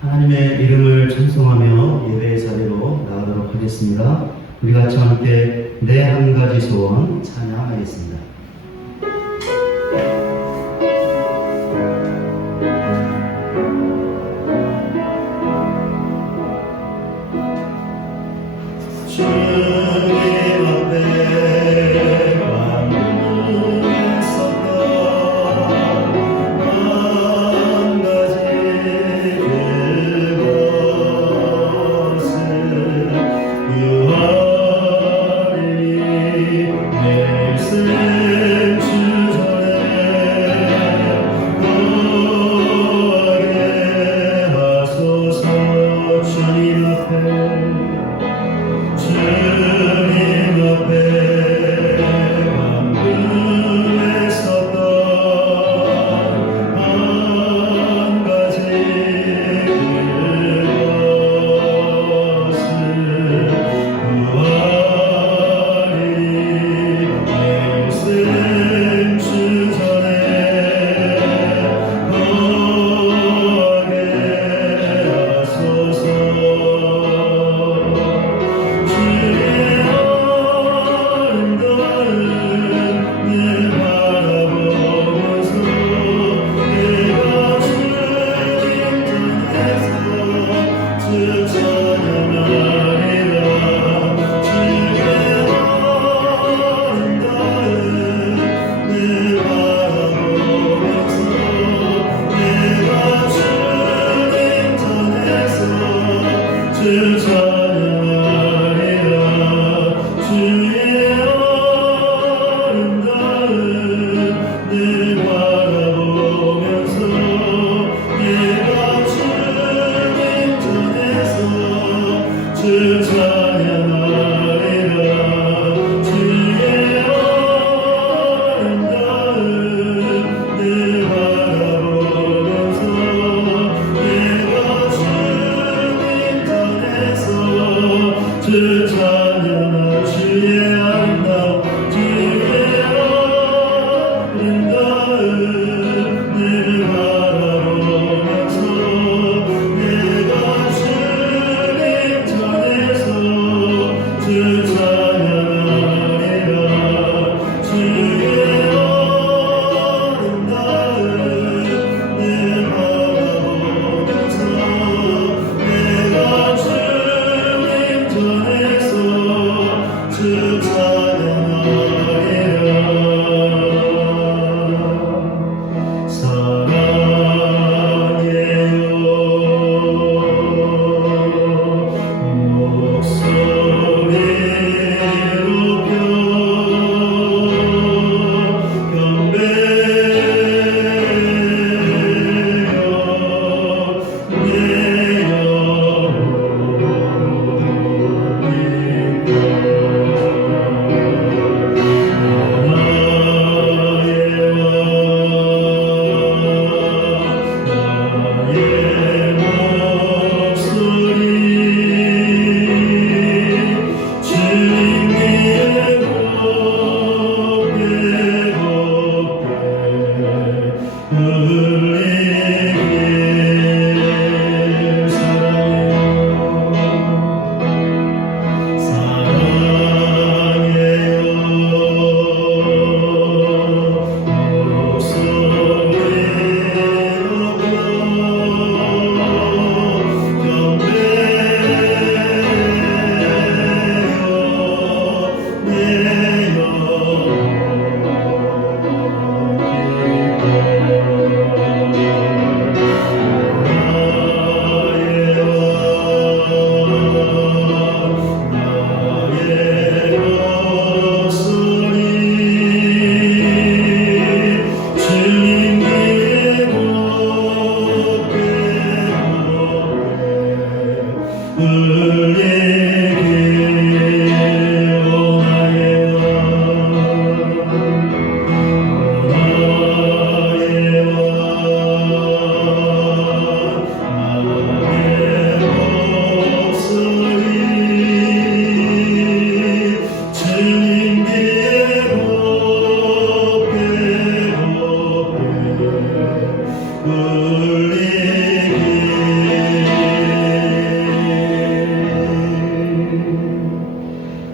하나님의 이름을 찬송하며 예배의 자리로 나가도록 하겠습니다. 우리 같이 함께 내 한 가지 소원 찬양하겠습니다. 주님 앞에 만물했었던 한 가지 그것을 구하리니 일생 주전에 거하게 하소서. 주님 앞에 만물했었던 한 가지 그것을 구하리니 일생 주전에 거하게 하소서. 바라보면서 내가 주님 전에서 주 찬양하 주의 아름다움 주의 아름다움 늘 바라보면서 내가 주님 전에서 주 찬양하리라 주의 아름다움 늘 바라보면서 내가 주님 전에서 주 찬양하리라 사랑해요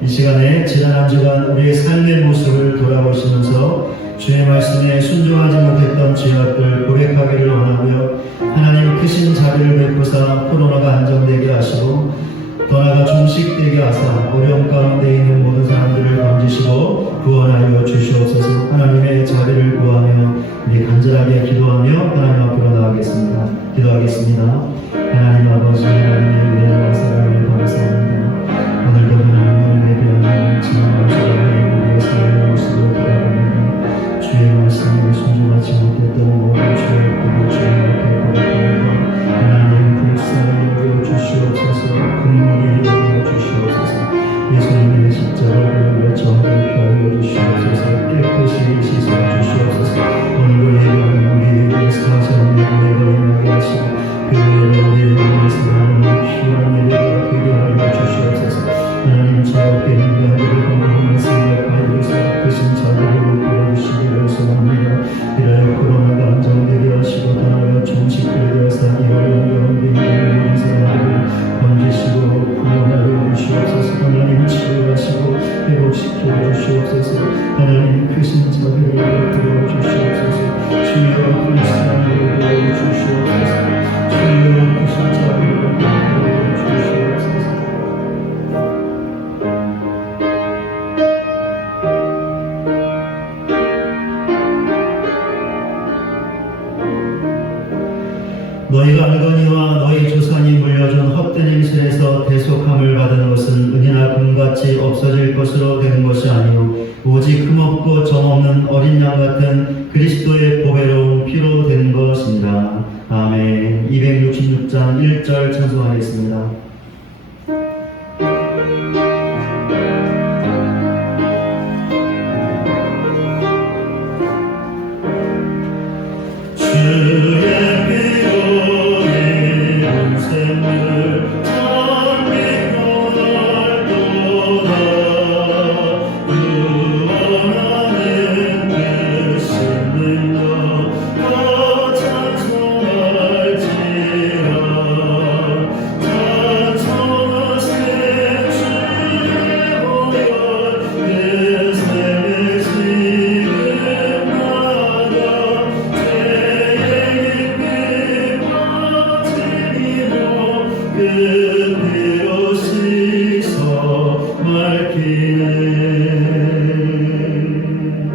이 시간에 지난 한 주간 우리의 삶의 모습을 돌아보시면서 주의 말씀에 순종하지 못했던 죄악들 고백하기를 원하고요. 하나님 크신 자비를 베푸사 코로나가 안정되게 하시고 더 나아가 종식되게 하사 어려움 가운데 있는 모든 사람들을 건지시고 구원하여 주시옵소서. 하나님의 자비를 구하며 우리 간절하게 기도하며 하나님 앞으로 나아가겠습니다. 기도하겠습니다. 하나님 아버지, 하나님의 은혜와 사랑을 감사합니다. 오늘도 하나님을 예배하는 지난 주간에 우리의 삶의 모습을 돌아봅니다. 주의 말씀에 순종하지 못했던 모든 죄악들을 주의 앞에 고백합니다. 하나님 불쌍히 여겨주시옵소서. 긍휼히 여겨주시옵소서. 예수님의 십자가를 정확히 알려주시옵소서. 깨끗이 씻어주시옵소서. 오늘도 예배하는 우리에게 사소한 예배가 임하게 하시고 그 은혜로 우리의 마음을 사랑하는 귀한 예배가 되게 하여 주시옵소서. 하나님 저 앞에 있는 자들을 건강한 생각하여 주사 크신 자비를 베풀어 소원합니다. 이라여 코로나가 안정되게 하시고 더 나아가 종식되게 하사 이 어려운 가운데 있는 모든 사람들을 건지시고 구원하여 주시옵소서. 하나님 치료하시고 회복시켜 주시옵소서. 하나님 크신 자비를 베풀어 주시옵소서. 주여 불쌍히 여겨 주시옵소서. 주여 크신 자비를 베풀어 주시옵소서. 너희가 알거니와 너희 조상이 물려준 헛된 행실에서 대속함을 받은 것은 은이나 금같이 없어질 것으로 된 것이 아니요 오직 흠없고 정없는 어린 양 같은 그리스도의 보배로운 피로 된 것입니다. 아멘. 266장 1절 찬송하겠습니다. 주의 피로 내 인생을 참 믿고 널 피로 씻어 맑히네.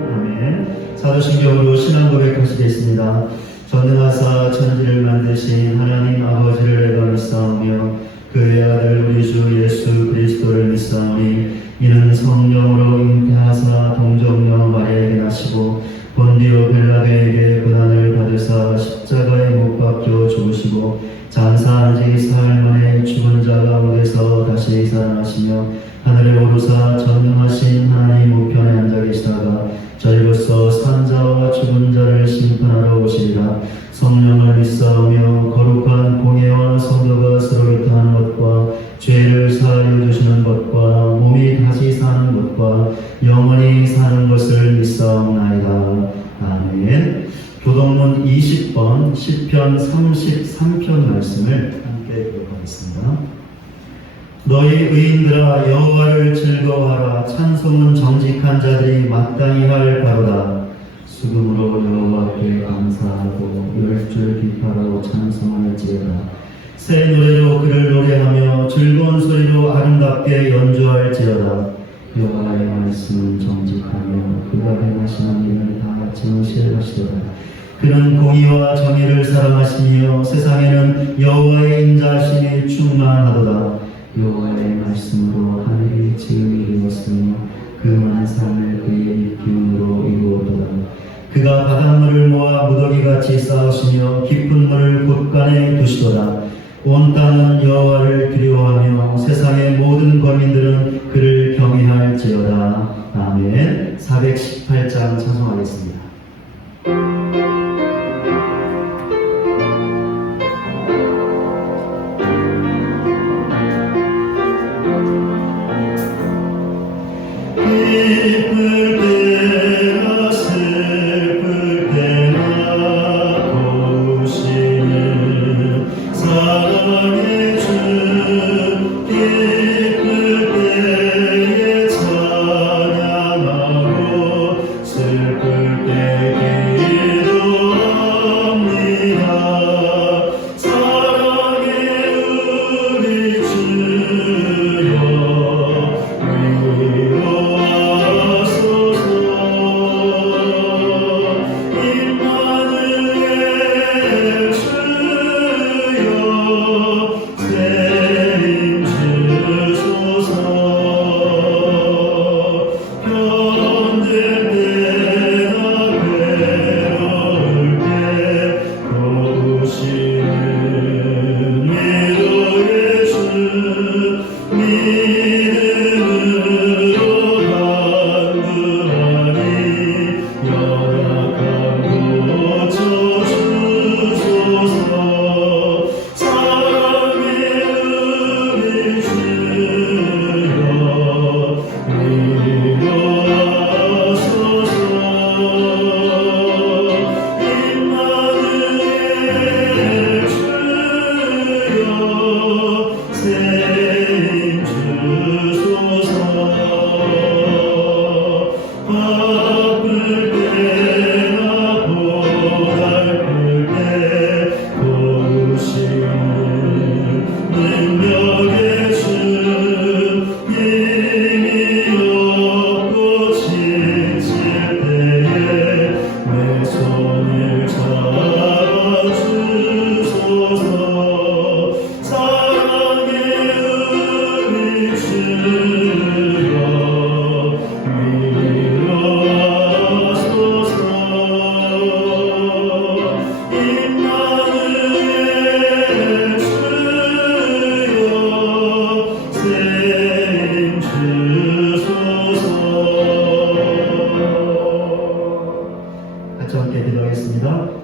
아멘. 사도신경으로 신앙 고백하시겠습니다. 전능하사 천지를 만드신 하나님 아버지를 내가 믿사오며 그의 아들 우리 주 예수 그리스도를 믿사오니 이는 성령으로 잉태하사 동정녀 마리아에게 나시고 본디오 빌라도에게 고난을 받으사 십자가에 못 박혀 죽으시고 장사한 지 사흘 만에 죽은 자 가운데서 다시 살아나시며 하늘에 오르사 전능하신 하나님 우편에 앉아 계시다가 저희로서 산자와 죽은 자를 심판하러 오시리라. 성령을 믿사오며 거룩한 공예와 성도가 서로 교통하는 것과 죄를 사하여 주시는 것과 몸이 다시 사는 것과 영원히 사는 것을 믿사옵나이다. 아멘. 교동문 20번 시편 33편 말씀을 함께 기록하겠습니다. 너희 의인들아 여호와를 즐거워하라. 찬송은 정직한 자들이 마땅히 할 바로다. 수금으로 여호와께 감사하고 열줄 기파로 찬송할지어다. 새 노래로 그를 노래하며 즐거운 소리로 아름답게 연주할지어다. 여호와의 말씀은 정직하며 그가 행하시는 일을 다 증실하시도다. 그는 공의와 정의를 사랑하시며 세상에는 여호와의 인자하심이 충만하도다. 여호와의 말씀으로 하늘이 지음이 이루었으며 그 만상을 그의 기운으로 이루었도다. 그가 바닷물을 모아 무더기같이 쌓으시며 깊은 물을 곳간에 두시도다. 온 땅은 여호와를 두려워하며 세상의 모든 거민들은 그를 경외할지어다. 아멘. 418장 찬송하겠습니다. 기쁠 때나 슬플 때나 도우시는 사랑의 주 기쁠 때에 찬양하고 슬플 때 기도합니다. 사랑의 우리 주여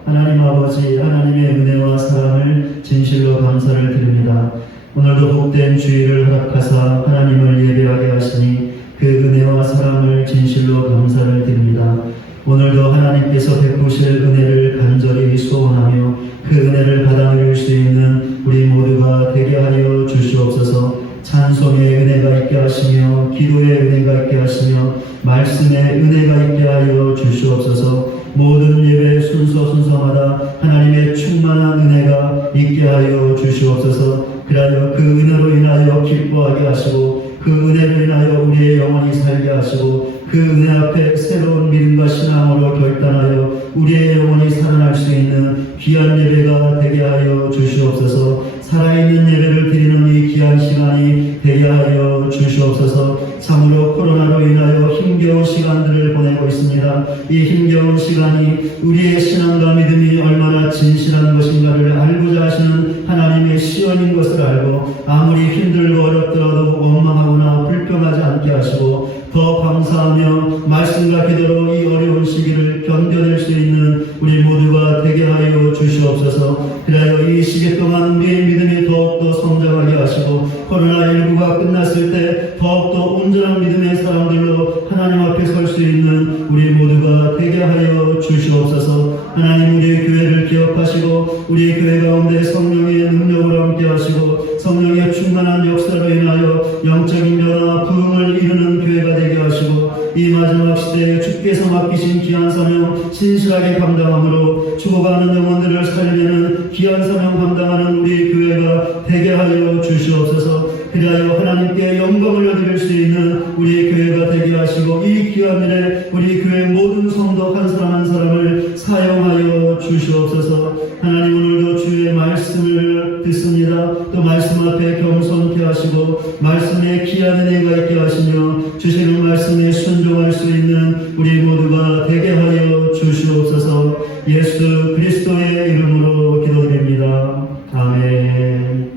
하나님 아버지, 하나님의 은혜와 사랑을 진실로 감사를 드립니다. 오늘도 복된 주일을 허락하사 하나님을 예배하게 하시니 그 은혜와 사랑을 진실로 감사를 드립니다. 오늘도 하나님께서 베푸실 은혜를 간절히 소원하며 그 은혜를 받아 누릴 수 있는 우리 모두가 되게 하여 주시옵소서. 찬송의 은혜가 있게 하시며 기도의 은혜가 있게 하시며 말씀의 은혜가 있게 하여 주시옵소서. 모든 예배 순서마다 하나님의 충만한 은혜가 있게 하여 주시옵소서. 그 그리하여 그 은혜로 인하여 기뻐하게 하시고 그 은혜로 인하여 우리의 영혼이 살게 하시고 그 은혜 앞에 새로운 믿음과 신앙으로 결단하여 우리의 영혼이 살아날 수 있는 귀한 예배가 되게 하여 주시옵소서. 살아있는 예배를 드리는 이 귀한 시간이 되게 하여 주시옵소서. 참으로 코로나로 인하여 힘겨운 시간들을 보내고 있습니다. 이 힘겨운 시간이 우리의 신앙과 믿음이 얼마나 진실한 것인가를 알고자 하시는 하나님의 시연인 것을 알고 아무리 힘들고 어렵더라도 원망하거나 불평하지 않게 하시고 더 감사하며 말씀과 기도로 이 어려운 시기를 견뎌낼 수 있는 우리 모두가 되게 하여 주시옵소서. 그리하여 이 시기 동안 우리의 믿음이 더욱더 성장하게 하시고 코로나19가 끝났을 때 더욱더 온전한 믿음의 사람들로 하나님 앞에 설 수 있는 우리 모두가 되게 하여 주시옵소서. 하나님 우리의 교회를 기억하시고 우리의 교회 가운데 성령의 능력을 함께 하시고 성령의 충만한 역사로 인하여 영적인 변화 부흥을 이루는 교회가 되게 하시고 이 마지막 시대에 주께서 맡기신 귀한 사명 신실하게 감당함으로 죽어가는 영혼들을 살리는 귀한 사명 감당하는 우리 교회가 되게 하여 주시옵소서. 그리하여 하나님께 영광을 얻을 수 있는 우리 교회가 되게 하시고 이 귀한 일에 우리 교회 모든 성도 한 사람 한 사람을 사용하여 주시옵소서. 하나님 오늘도 주의 말씀을 듣습니다. 또 말씀 앞에 겸손케 하시고 말씀에 귀한 은혜가 있게 하시며 주시는 말씀에 순종할 수 있는 우리 모두가 되게 하여 주시옵소서. 예수 그리스도의 이름으로 기도드립니다. 아멘.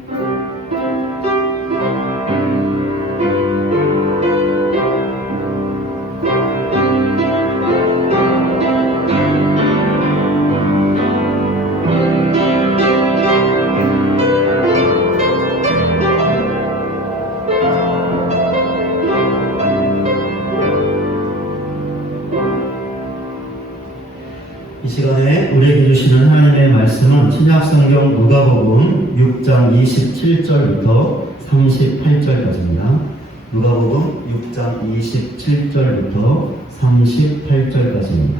이 시간에 우리에게 주시는 하나님의 말씀은 신약성경 누가복음 6장 27절부터 38절까지입니다. 누가복음 6장 27절부터 38절까지입니다.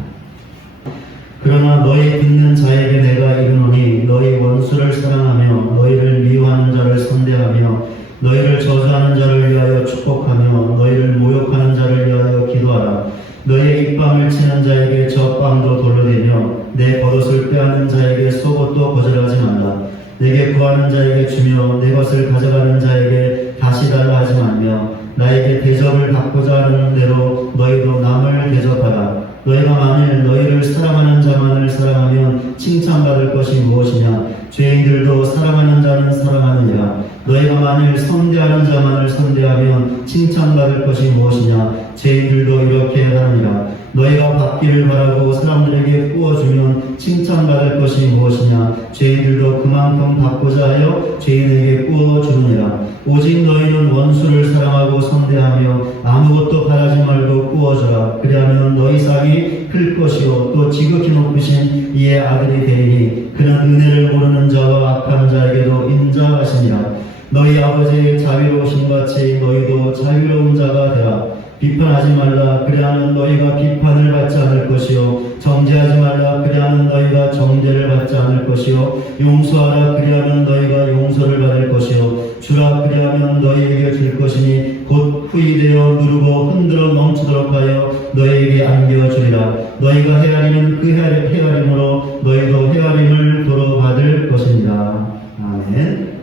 그러나 너희 듣는 자에게 내가 이르노니 너희 원수를 사랑하며 너희를 미워하는 자를 선대하며 너희를 저주하는 자를 위하여 축복하며 너희를 모욕하는 자를 위하여 기도하라. 너의 입방을 치는 자에게 젖방도 돌로 대며 내 겉옷을 빼앗는 자에게 속옷도 거절하지 말라. 내게 구하는 자에게 주며 내 것을 가져가는 자에게 다시 달라 하지 말며 나에게 대접을 받고자 하는 대로 너희도 남을 대접하라. 너희가 만일 너희를 사랑하는 자만을 사랑하면 칭찬받을 것이 무엇이냐? 죄인들도 사랑하는 자는 사랑하느니라. 너희가 만일 선대하는 자만을 선대하면 칭찬받을 것이 무엇이냐? 죄인들도 이렇게 하느니라. 너희가 받기를 바라고 사람들에게 꾸어주면 칭찬받을 것이 무엇이냐? 죄인들도 그만큼 받고자 하여 죄인에게 꾸어주느니라. 오직 너희는 원수를 사랑하고 선대하며 아무것도 바라지 말고 꾸어주라. 그리하면 너희 상이 클 것이요 또 지극히 높으신 이의 아들이 되리니 그는 은혜를 모르는 자와 악한 자에게도 인자하시니라. 너희 아버지의 자유로우신 같이 너희도 자유로운 자가 되라. 비판하지 말라. 그리하면 너희가 비판을 받지 않을 것이요 정죄하지 말라. 그리하면 너희가 정죄를 받지 않을 것이요 용서하라. 그리하면 너희가 용서를 받을 것이요 주라. 그리하면 너희에게 줄 것이니 곧 후이되어 누르고 흔들어 넘치도록 하여 너희에게 안겨주리라. 너희가 헤아리는 그 헤아림으로 너희도 헤아림을 도로 받을 것입니다. 아멘.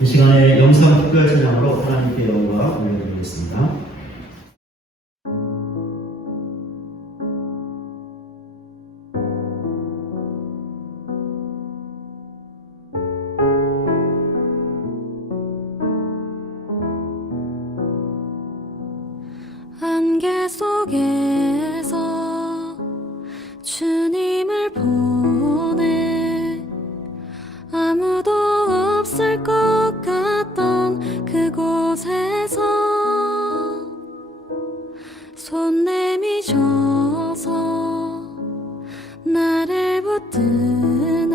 이 시간에 영상 특별 찬양으로 하나님께 영광 올려드리겠습니다. 안개 속에서 주님을 보내 아무도 없을 것 같던 그곳에서 손 내미셔서 나를 붙드네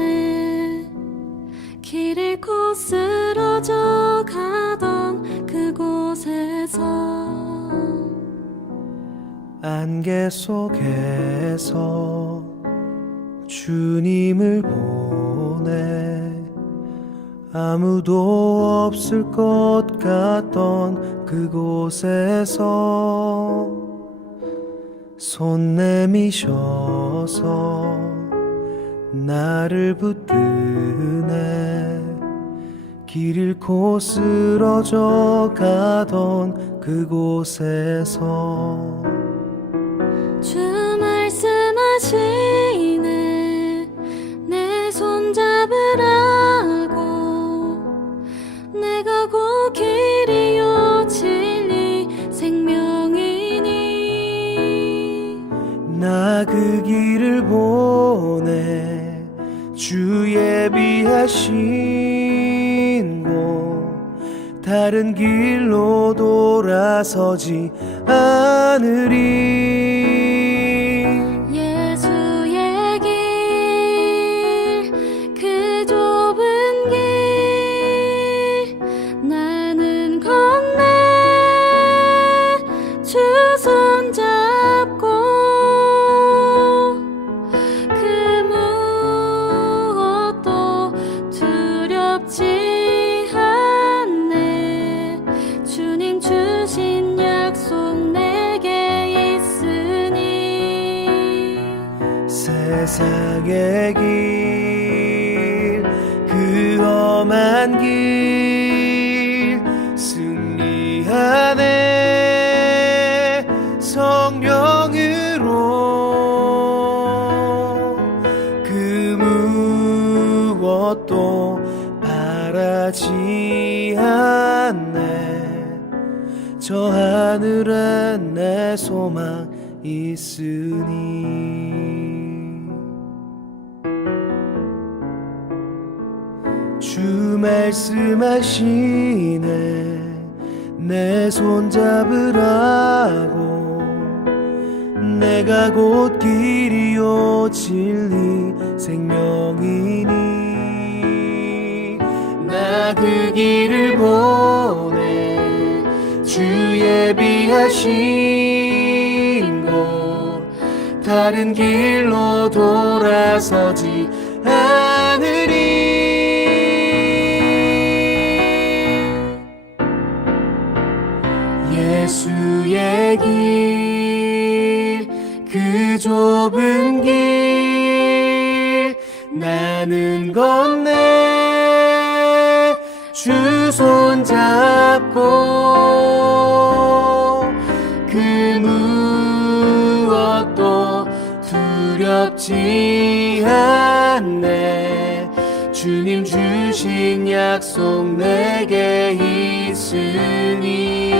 길 잃고 쓰러져 가던 그곳에서 안개 속에서 주님을 보내 아무도 없을 것 같던 그곳에서 손 내미셔서 나를 붙드네. 길 잃고 쓰러져 가던 그곳에서 주 말씀하시네. 내 손 잡으라고. 내가 곧 길이요 진리 생명이니. 나 그 길을 보내. 주 예비하신 곳 다른 길로 돌아서지 않으리. 예수의 길, 그 좁은 길 나는 건네. 주 손 잡고 그 무엇도 두렵지 않네. 주님 주신 약속 내게 있으니. 세상의 길, 그 험한 길 승리하네. 성령으로 그 무엇도 바라지 않네. 저 하늘에 내 소망 있으니. 주 말씀하시네. 내 손 잡으라고. 내가 곧 길이요 진리 생명이니. 나 그 길을 보내. 주 예비하신 곳 다른 길로 돌아서지 않으리. 예수의 길, 그 좁은 길 나는 건네. 주 손 잡고 그 무엇도 두렵지 않네. 주님 주신 약속 내게 있으니.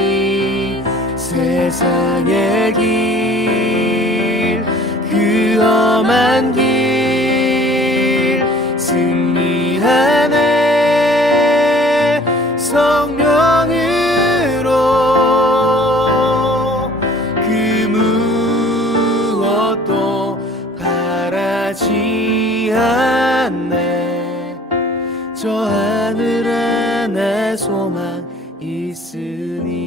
세상의 길, 그 험한 길 승리하네. 성령으로 그 무엇도 바라지 않네. 저 하늘에 내 소망 있으니.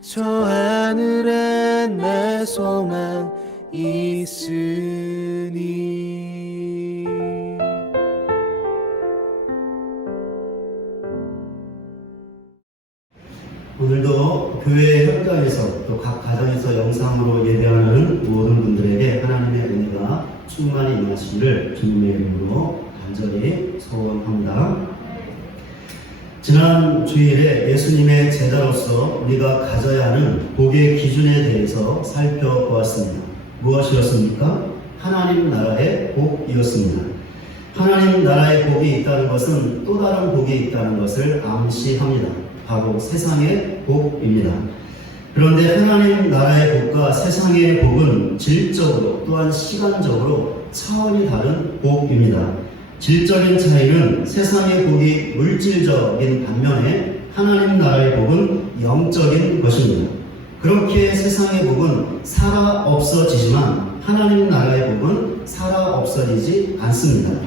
저 하늘에 내 소망 있으니. 오늘도 교회 현장에서 또 각 가정에서 영상으로 예배하는 모든 분들에게 하나님의 은혜가 충만히 임하시기를 주님의 이름으로 간절히 소원합니다. 지난 주일에 예수님의 제자로서 우리가 가져야 하는 복의 기준에 대해서 살펴보았습니다. 무엇이었습니까? 하나님 나라의 복이었습니다. 하나님 나라의 복이 있다는 것은 또 다른 복이 있다는 것을 암시합니다. 바로 세상의 복입니다. 그런데 하나님 나라의 복과 세상의 복은 질적으로 또한 시간적으로 차원이 다른 복입니다. 질적인 차이는 세상의 복이 물질적인 반면에 하나님 나라의 복은 영적인 것입니다. 그렇게 세상의 복은 살아 없어지지만 하나님 나라의 복은 살아 없어지지 않습니다.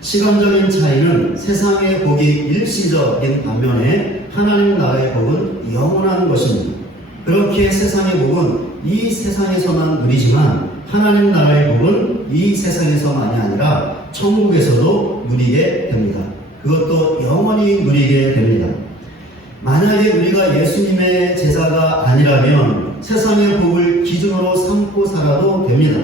시간적인 차이는 세상의 복이 일시적인 반면에 하나님 나라의 복은 영원한 것입니다. 그렇게 세상의 복은 이 세상에서만 누리지만 하나님 나라의 복은 이 세상에서만이 아니라 천국에서도 누리게 됩니다. 그것도 영원히 누리게 됩니다. 만약에 우리가 예수님의 제자가 아니라면 세상의 복을 기준으로 삼고 살아도 됩니다.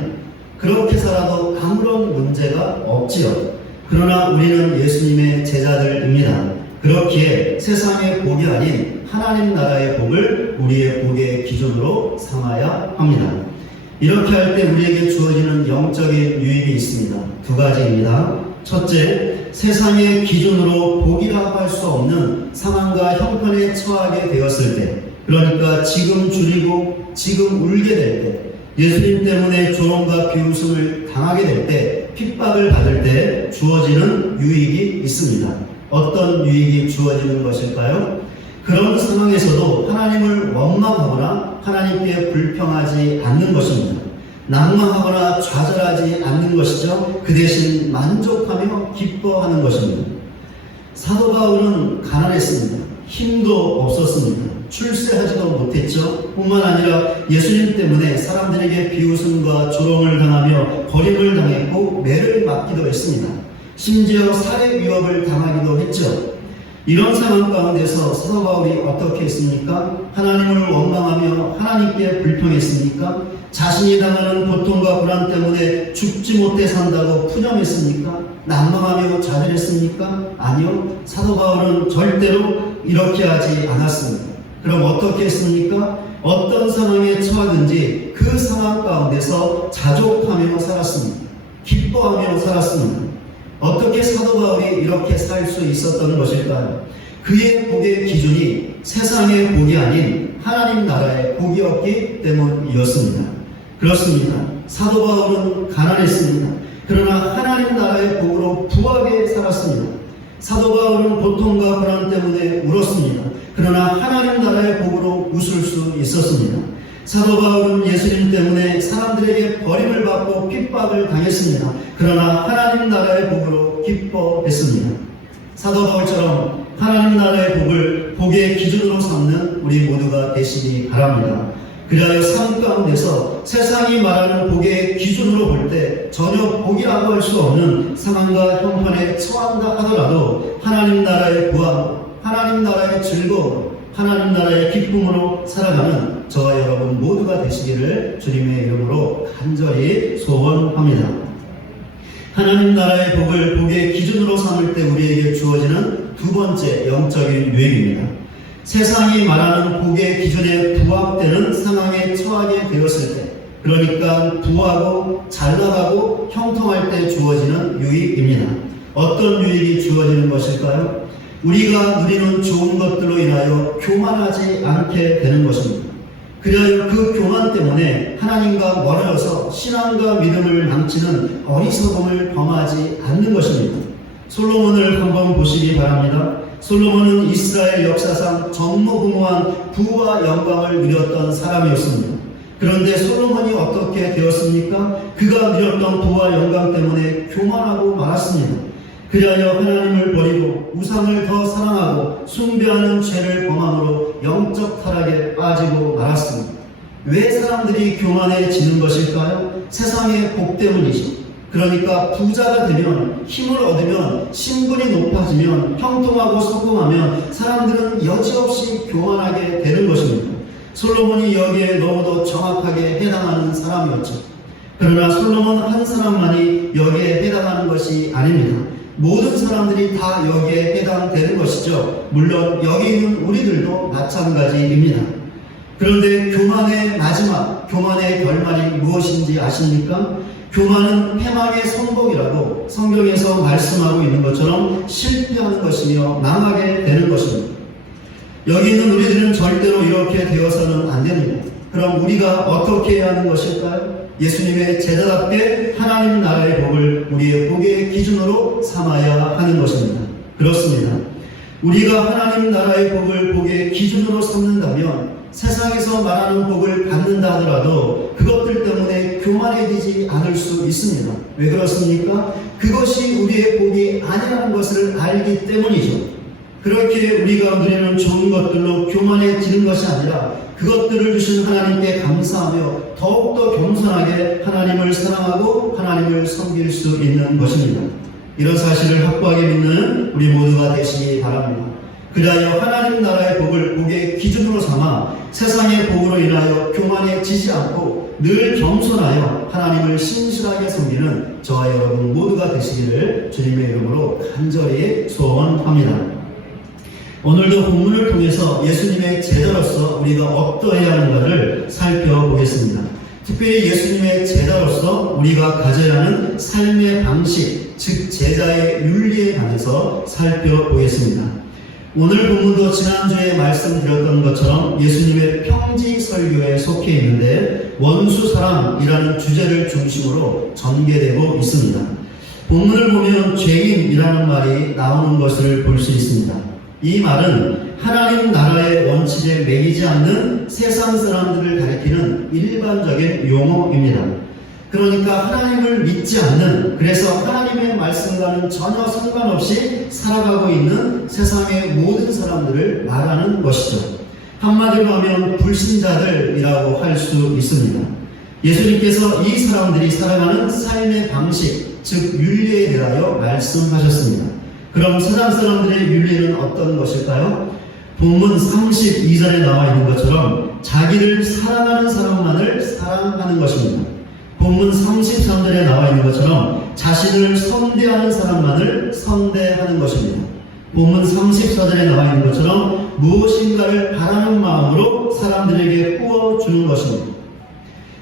그렇게 살아도 아무런 문제가 없지요. 그러나 우리는 예수님의 제자들입니다. 그렇기에 세상의 복이 아닌 하나님 나라의 복을 우리의 복의 기준으로 삼아야 합니다. 이렇게 할 때 우리에게 주어지는 영적인 유익이 있습니다. 두 가지입니다. 첫째, 세상의 기준으로 복이라고 할 수 없는 상황과 형편에 처하게 되었을 때, 그러니까 지금 줄이고 지금 울게 될 때, 예수님 때문에 조롱과 비웃음을 당하게 될 때, 핍박을 받을 때 주어지는 유익이 있습니다. 어떤 유익이 주어지는 것일까요? 그런 상황에서도 하나님을 원망하거나 하나님께 불평하지 않는 것입니다. 낭망하거나 좌절하지 않는 것이죠. 그 대신 만족하며 기뻐하는 것입니다. 사도 바울은 가난했습니다. 힘도 없었습니다. 출세하지도 못했죠. 뿐만 아니라 예수님 때문에 사람들에게 비웃음과 조롱을 당하며 버림을 당했고 매를 맞기도 했습니다. 심지어 살해 위협을 당하기도 했죠. 이런 상황 가운데서 사도 바울이 어떻게 했습니까? 하나님을 원망하며 하나님께 불평했습니까? 자신이 당하는 고통과 불안 때문에 죽지 못해 산다고 푸념했습니까? 난망하며 좌절했습니까? 아니요. 사도 바울은 절대로 이렇게 하지 않았습니다. 그럼 어떻게 했습니까? 어떤 상황에 처하든지 그 상황 가운데서 자족하며 살았습니다. 기뻐하며 살았습니다. 어떻게 사도 바울이 이렇게 살 수 있었던 것일까요? 그의 복의 기준이 세상의 복이 아닌 하나님 나라의 복이었기 때문이었습니다. 그렇습니다. 사도 바울은 가난했습니다. 그러나 하나님 나라의 복으로 부하게 살았습니다. 사도 바울은 고통과 불안 때문에 울었습니다. 그러나 하나님 나라의 복으로 웃을 수 있었습니다. 사도 바울은 예수님 때문에 사람들에게 버림을 받고 핍박을 당했습니다. 그러나 하나님 나라의 복으로 기뻐했습니다. 사도 바울처럼 하나님 나라의 복을 복의 기준으로 삼는 우리 모두가 되시기 바랍니다. 그리하여 삶 가운데서 세상이 말하는 복의 기준으로 볼 때 전혀 복이라고 할 수 없는 상황과 형편에 처한다 하더라도 하나님 나라의 부함, 하나님 나라의 즐거움, 하나님 나라의 기쁨으로 살아가는 저와 여러분 모두가 되시기를 주님의 이름으로 간절히 소원합니다. 하나님 나라의 복을 복의 기준으로 삼을 때 우리에게 주어지는 두 번째 영적인 유익입니다. 세상이 말하는 복의 기준에 부합되는 상황에 처하게 되었을 때, 그러니까 부하고 잘나가고 형통할 때 주어지는 유익입니다. 어떤 유익이 주어지는 것일까요? 우리가 누리는 좋은 것들로 인하여 교만하지 않게 되는 것입니다. 그리하여 그 교만 때문에 하나님과 멀어져서 신앙과 믿음을 망치는 어리석음을 범하지 않는 것입니다. 솔로몬을 한번 보시기 바랍니다. 솔로몬은 이스라엘 역사상 전무후무한 부와 영광을 누렸던 사람이었습니다. 그런데 솔로몬이 어떻게 되었습니까? 그가 누렸던 부와 영광 때문에 교만하고 말았습니다. 그리하여 하나님을 버리고 우상을 더 사랑하고 숭배하는 죄를 범함으로 영적 타락에 빠지고 말았습니다. 왜 사람들이 교만해지는 것일까요? 세상의 복 때문이죠. 그러니까 부자가 되면, 힘을 얻으면, 신분이 높아지면, 형통하고 성공하면 사람들은 여지없이 교만하게 되는 것입니다. 솔로몬이 여기에 너무도 정확하게 해당하는 사람이었죠. 그러나 솔로몬 한 사람만이 여기에 해당하는 것이 아닙니다. 모든 사람들이 다 여기에 해당되는 것이죠. 물론 여기 있는 우리들도 마찬가지입니다. 그런데 교만의 마지막, 교만의 결말이 무엇인지 아십니까? 교만은 패망의 선복이라고 성경에서 말씀하고 있는 것처럼 실패하는 것이며 망하게 되는 것입니다. 여기 있는 우리들은 절대로 이렇게 되어서는 안 됩니다. 그럼 우리가 어떻게 해야 하는 것일까요? 예수님의 제자답게 하나님 나라의 복을 우리의 복의 기준으로 삼아야 하는 것입니다. 그렇습니다. 우리가 하나님 나라의 복을 복의 기준으로 삼는다면 세상에서 말하는 복을 받는다 하더라도 그것들 때문에 교만해지지 않을 수 있습니다. 왜 그렇습니까? 그것이 우리의 복이 아니라는 것을 알기 때문이죠. 그렇게 우리가 누리는 좋은 것들로 교만해지는 것이 아니라 그것들을 주신 하나님께 감사하며 더욱더 겸손하게 하나님을 사랑하고 하나님을 섬길 수 있는 것입니다. 이런 사실을 확고하게 믿는 우리 모두가 되시기 바랍니다. 그리하여 하나님 나라의 복을 복의 기준으로 삼아 세상의 복으로 인하여 교만해지지 않고 늘 겸손하여 하나님을 신실하게 섬기는 저와 여러분 모두가 되시기를 주님의 이름으로 간절히 소원합니다. 오늘도 본문을 통해서 예수님의 제자로서 우리가 어떠해야 하는가를 살펴보겠습니다. 특별히 예수님의 제자로서 우리가 가져야 하는 삶의 방식, 즉 제자의 윤리에 관해서 살펴보겠습니다. 오늘 본문도 지난주에 말씀드렸던 것처럼 예수님의 평지 설교에 속해 있는데 원수 사랑이라는 주제를 중심으로 전개되고 있습니다. 본문을 보면 죄인이라는 말이 나오는 것을 볼 수 있습니다. 이 말은 하나님 나라의 원칙에 매이지 않는 세상 사람들을 가리키는 일반적인 용어입니다. 그러니까 하나님을 믿지 않는, 그래서 하나님의 말씀과는 전혀 상관없이 살아가고 있는 세상의 모든 사람들을 말하는 것이죠. 한마디로 하면 불신자들이라고 할 수 있습니다. 예수님께서 이 사람들이 살아가는 삶의 방식, 즉 윤리에 대하여 말씀하셨습니다. 그럼 세상 사람들의 윤리는 어떤 것일까요? 본문 32절에 나와 있는 것처럼 자기를 사랑하는 사람만을 사랑하는 것입니다. 본문 33절에 나와 있는 것처럼 자신을 선대하는 사람만을 선대하는 것입니다. 본문 34절에 나와 있는 것처럼 무엇인가를 바라는 마음으로 사람들에게 부어주는 것입니다.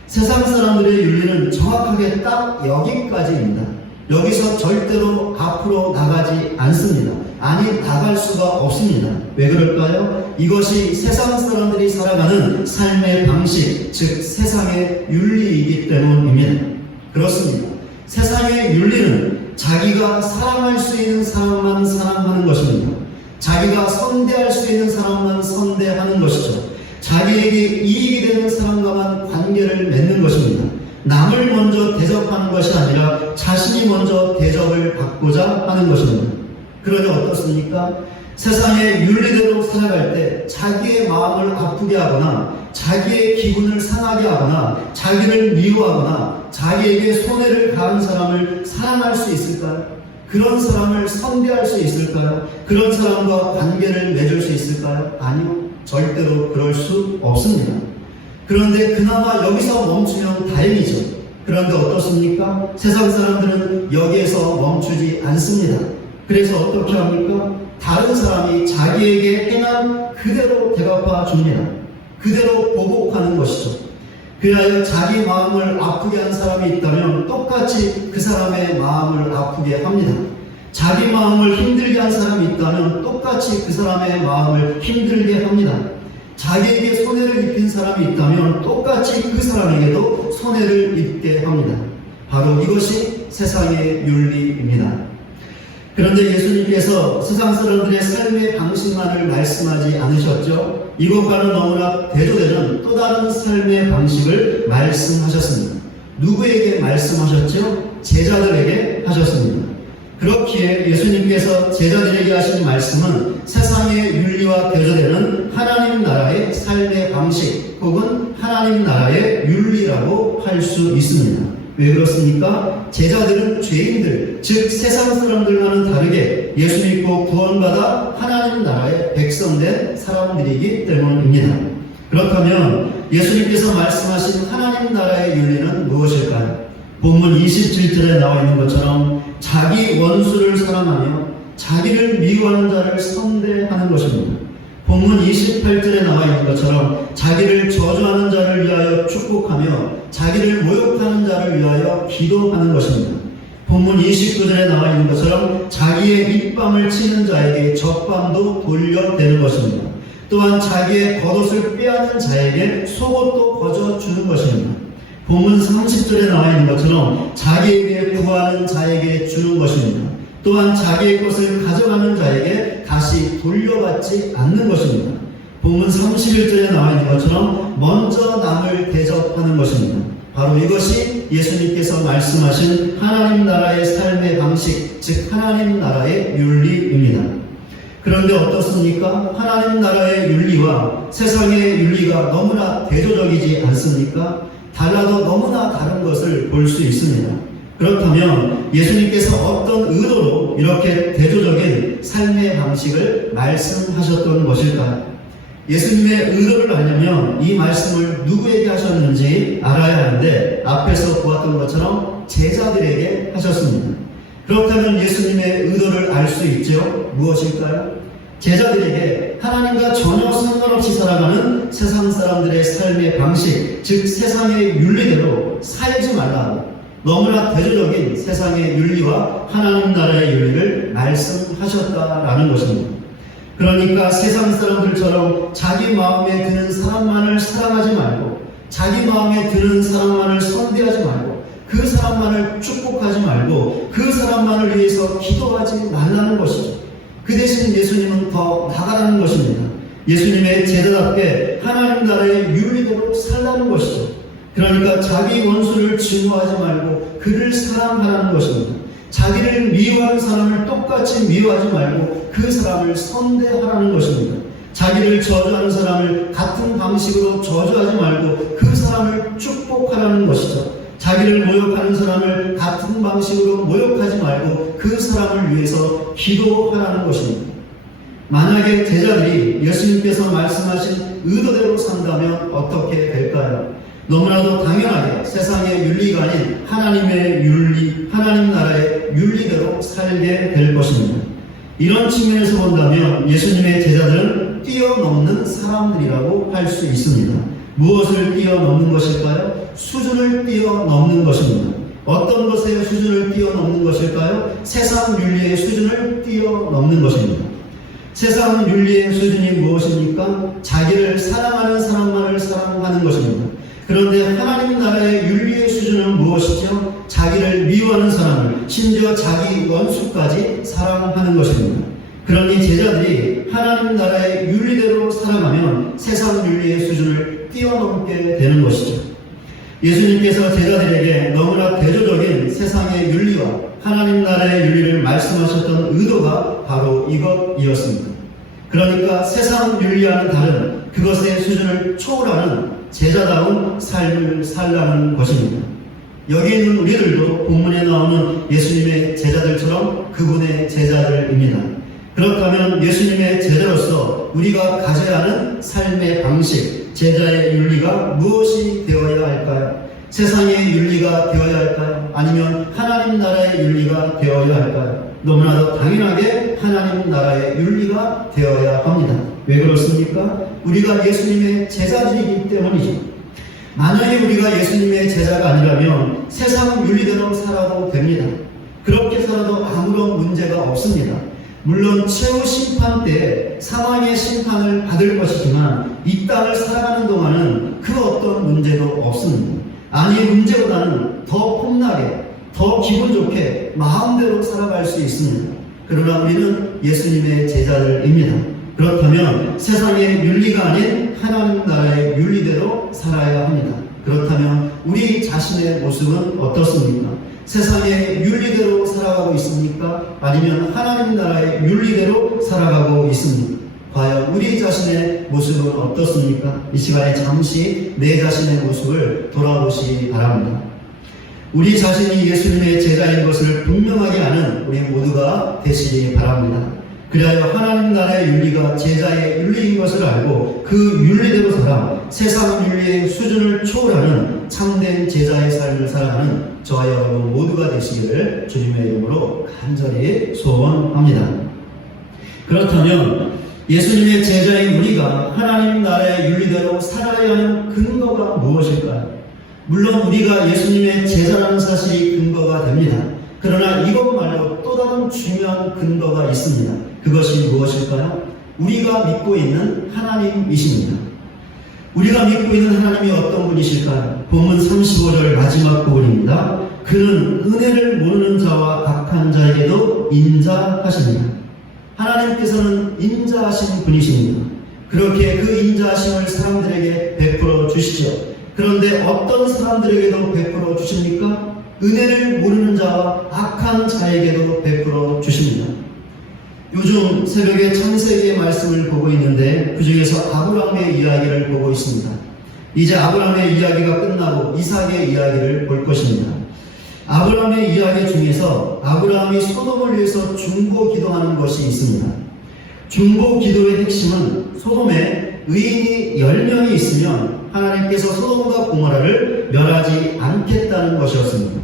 세상 사람들의 윤리는 정확하게 딱 여기까지입니다. 여기서 절대로 앞으로 나가지 않습니다. 아니, 나갈 수가 없습니다. 왜 그럴까요? 이것이 세상 사람들이 살아가는 삶의 방식, 즉 세상의 윤리이기 때문입니다. 그렇습니다. 세상의 윤리는 자기가 사랑할 수 있는 사람만 사랑하는 것입니다. 자기가 선대할 수 있는 사람만 선대하는 것이죠. 자기에게 이익이 되는 사람과만 관계를 맺는 것입니다. 남을 먼저 대접하는 것이 아니라 자신이 먼저 대접을 받고자 하는 것입니다. 그러니 어떻습니까? 세상의 윤리대로 살아갈 때 자기의 마음을 아프게 하거나 자기의 기분을 상하게 하거나 자기를 미워하거나 자기에게 손해를 가한 사람을 사랑할 수 있을까요? 그런 사람을 선대할 수 있을까요? 그런 사람과 관계를 맺을 수 있을까요? 아니요. 절대로 그럴 수 없습니다. 그런데 그나마 여기서 멈추면 다행이죠. 그런데 어떻습니까? 세상 사람들은 여기에서 멈추지 않습니다. 그래서 어떻게 합니까? 다른 사람이 자기에게 행한 그대로 대갚아 줍니다. 그대로 보복하는 것이죠. 그리하여 자기 마음을 아프게 한 사람이 있다면 똑같이 그 사람의 마음을 아프게 합니다. 자기 마음을 힘들게 한 사람이 있다면 똑같이 그 사람의 마음을 힘들게 합니다. 자기에게 손해를 입힌 사람이 있다면 똑같이 그 사람에게도 손해를 입게 합니다. 바로 이것이 세상의 윤리입니다. 그런데 예수님께서 세상 사람들의 삶의 방식만을 말씀하지 않으셨죠. 이것과는 너무나 대조되는 또 다른 삶의 방식을 말씀하셨습니다. 누구에게 말씀하셨죠? 제자들에게 하셨습니다. 그렇기에 예수님께서 제자들에게 하신 말씀은 세상의 윤리와 대조되는 하나님 나라의 삶의 방식 혹은 하나님 나라의 윤리라고 할 수 있습니다. 왜 그렇습니까? 제자들은 죄인들, 즉 세상 사람들과는 다르게 예수 믿고 구원받아 하나님 나라의 백성된 사람들이기 때문입니다. 그렇다면 예수님께서 말씀하신 하나님 나라의 윤리는 무엇일까요? 본문 27절에 나와 있는 것처럼 자기 원수를 사랑하며 자기를 미워하는 자를 선대하는 것입니다. 본문 28절에 나와 있는 것처럼 자기를 저주하는 자를 위하여 축복하며 자기를 모욕하는 자를 위하여 기도하는 것입니다. 본문 29절에 나와 있는 것처럼 자기의 입밤을 치는 자에게 젖밤도 돌려대는 것입니다. 또한 자기의 겉옷을 빼앗는 자에게 속옷도 거저주는 것입니다. 본문 30절에 나와 있는 것처럼 자기에게 구하는 자에게 주는 것입니다. 또한 자기의 것을 가져가는 자에게 다시 돌려받지 않는 것입니다. 본문 31절에 나와 있는 것처럼 먼저 남을 대접하는 것입니다. 바로 이것이 예수님께서 말씀하신 하나님 나라의 삶의 방식, 즉 하나님 나라의 윤리입니다. 그런데 어떻습니까? 하나님 나라의 윤리와 세상의 윤리가 너무나 대조적이지 않습니까? 달라도 너무나 다른 것을 볼 수 있습니다. 그렇다면 예수님께서 어떤 의도로 이렇게 대조적인 삶의 방식을 말씀하셨던 것일까요? 예수님의 의도를 알려면 이 말씀을 누구에게 하셨는지 알아야 하는데 앞에서 보았던 것처럼 제자들에게 하셨습니다. 그렇다면 예수님의 의도를 알 수 있죠? 무엇일까요? 제자들에게 하나님과 전혀 상관없이 살아가는 세상 사람들의 삶의 방식, 즉 세상의 윤리대로 살지 말라고 너무나 대조적인 세상의 윤리와 하나님 나라의 윤리를 말씀하셨다라는 것입니다. 그러니까 세상 사람들처럼 자기 마음에 드는 사람만을 사랑하지 말고 자기 마음에 드는 사람만을 선대하지 말고 그 사람만을 축복하지 말고 그 사람만을 위해서 기도하지 말라는 것이죠. 그 대신 예수님은 더 나아가라는 것입니다. 예수님의 제자답게 하나님 나라의 윤리대로 살라는 것이죠. 그러니까 자기 원수를 증오하지 말고 그를 사랑하라는 것입니다. 자기를 미워하는 사람을 똑같이 미워하지 말고 그 사람을 선대하라는 것입니다. 자기를 저주하는 사람을 같은 방식으로 저주하지 말고 그 사람을 축복하라는 것이죠. 자기를 모욕하는 사람을 같은 방식으로 모욕하지 말고 그 사람을 위해서 기도하라는 것입니다. 만약에 제자들이 예수님께서 말씀하신 의도대로 산다면 어떻게 될까요? 너무나도 당연하게 세상의 윤리가 아닌 하나님의 윤리, 하나님 나라의 윤리대로 살게 될 것입니다. 이런 측면에서 본다면 예수님의 제자들은 뛰어넘는 사람들이라고 할 수 있습니다. 무엇을 뛰어넘는 것일까요? 수준을 뛰어넘는 것입니다. 어떤 것의 수준을 뛰어넘는 것일까요? 세상 윤리의 수준을 뛰어넘는 것입니다. 세상 윤리의 수준이 무엇입니까? 자기를 사랑하는 사람만을 사랑하는 것입니다. 그런데 하나님 나라의 윤리의 수준은 무엇이죠? 자기를 미워하는 사람을, 심지어 자기 원수까지 사랑하는 것입니다. 그러니 제자들이 하나님 나라의 윤리대로 살아가면 세상 윤리의 수준을 뛰어넘게 되는 것이죠. 예수님께서 제자들에게 너무나 대조적인 세상의 윤리와 하나님 나라의 윤리를 말씀하셨던 의도가 바로 이것이었습니다. 그러니까 세상 윤리와는 다른 그것의 수준을 초월하는 제자다운 삶을 살라는 것입니다. 여기 있는 우리들도 본문에 나오는 예수님의 제자들처럼 그분의 제자들입니다. 그렇다면 예수님의 제자로서 우리가 가져야 하는 삶의 방식, 제자의 윤리가 무엇이 되어야 할까요? 세상의 윤리가 되어야 할까요? 아니면 하나님 나라의 윤리가 되어야 할까요? 너무나도 당연하게 하나님 나라의 윤리가 되어야 합니다. 왜 그렇습니까? 우리가 예수님의 제자들이기 때문이죠. 만약에 우리가 예수님의 제자가 아니라면 세상 윤리대로 살아도 됩니다. 그렇게 살아도 아무런 문제가 없습니다. 물론 최후 심판 때 사망의 심판을 받을 것이지만 이 땅을 살아가는 동안은 그 어떤 문제도 없습니다. 아니, 문제보다는 더 폼나게, 더 기분 좋게 마음대로 살아갈 수 있습니다. 그러나 우리는 예수님의 제자들입니다. 그렇다면 세상의 윤리가 아닌 하나님 나라의 윤리대로 살아야 합니다. 그렇다면 우리 자신의 모습은 어떻습니까? 세상의 윤리대로 살아가고 있습니까? 아니면 하나님 나라의 윤리대로 살아가고 있습니까? 과연 우리 자신의 모습은 어떻습니까? 이 시간에 잠시 내 자신의 모습을 돌아보시기 바랍니다. 우리 자신이 예수님의 제자인 것을 분명하게 아는 우리 모두가 되시기 바랍니다. 그리하여 하나님 나라의 윤리가 제자의 윤리인 것을 알고 그 윤리대로 살아 세상 윤리의 수준을 초월하는 참된 제자의 삶을 살아가는 저와 여러분 모두가 되시기를 주님의 이름으로 간절히 소원합니다. 그렇다면 예수님의 제자인 우리가 하나님 나라의 윤리대로 살아야 하는 근거가 무엇일까요? 물론 우리가 예수님의 제자라는 사실이 근거가 됩니다. 그러나 이것 말고 또 다른 중요한 근거가 있습니다. 그것이 무엇일까요? 우리가 믿고 있는 하나님이십니다. 우리가 믿고 있는 하나님이 어떤 분이실까요? 본문 35절 마지막 부분입니다. 그는 은혜를 모르는 자와 악한 자에게도 인자하십니다. 하나님께서는 인자하신 분이십니다. 그렇게 그 인자하심을 사람들에게 베풀어 주시죠. 그런데 어떤 사람들에게도 베풀어 주십니까? 은혜를 모르는 자와 악한 자에게도 베풀어 주십니다. 요즘 새벽에 창세기의 말씀을 보고 있는데 그 중에서 아브라함의 이야기를 보고 있습니다. 이제 아브라함의 이야기가 끝나고 이삭의 이야기를 볼 것입니다. 아브라함의 이야기 중에서 아브라함이 소돔을 위해서 중보 기도하는 것이 있습니다. 중보 기도의 핵심은 소돔에 의인이 10명이 있으면 하나님께서 소돔과 고모라를 멸하지 않겠다는 것이었습니다.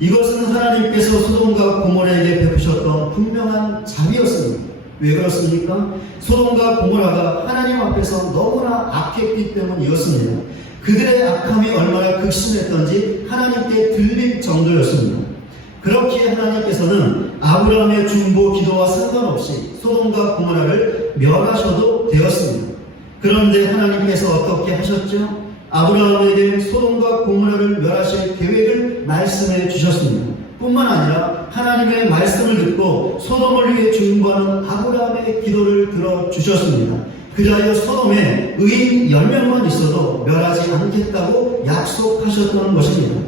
이것은 하나님께서 소돔과 고모라에게 베푸셨던 분명한 자비였습니다. 왜 그렇습니까? 소돔과 고모라가 하나님 앞에서 너무나 악했기 때문이었습니다. 그들의 악함이 얼마나 극심했던지 하나님께 들릴 정도였습니다. 그렇기에 하나님께서는 아브라함의 중보 기도와 상관없이 소돔과 고모라를 멸하셔도 되었습니다. 그런데 하나님께서 어떻게 하셨죠? 아브라함에게 소돔과 고모라를 멸하실 계획을 말씀해 주셨습니다. 뿐만 아니라 하나님의 말씀을 듣고 소돔을 위해 중보하는 아브라함의 기도를 들어주셨습니다. 그리하여 소돔에 의인 10명만 있어도 멸하지 않겠다고 약속하셨던 것입니다.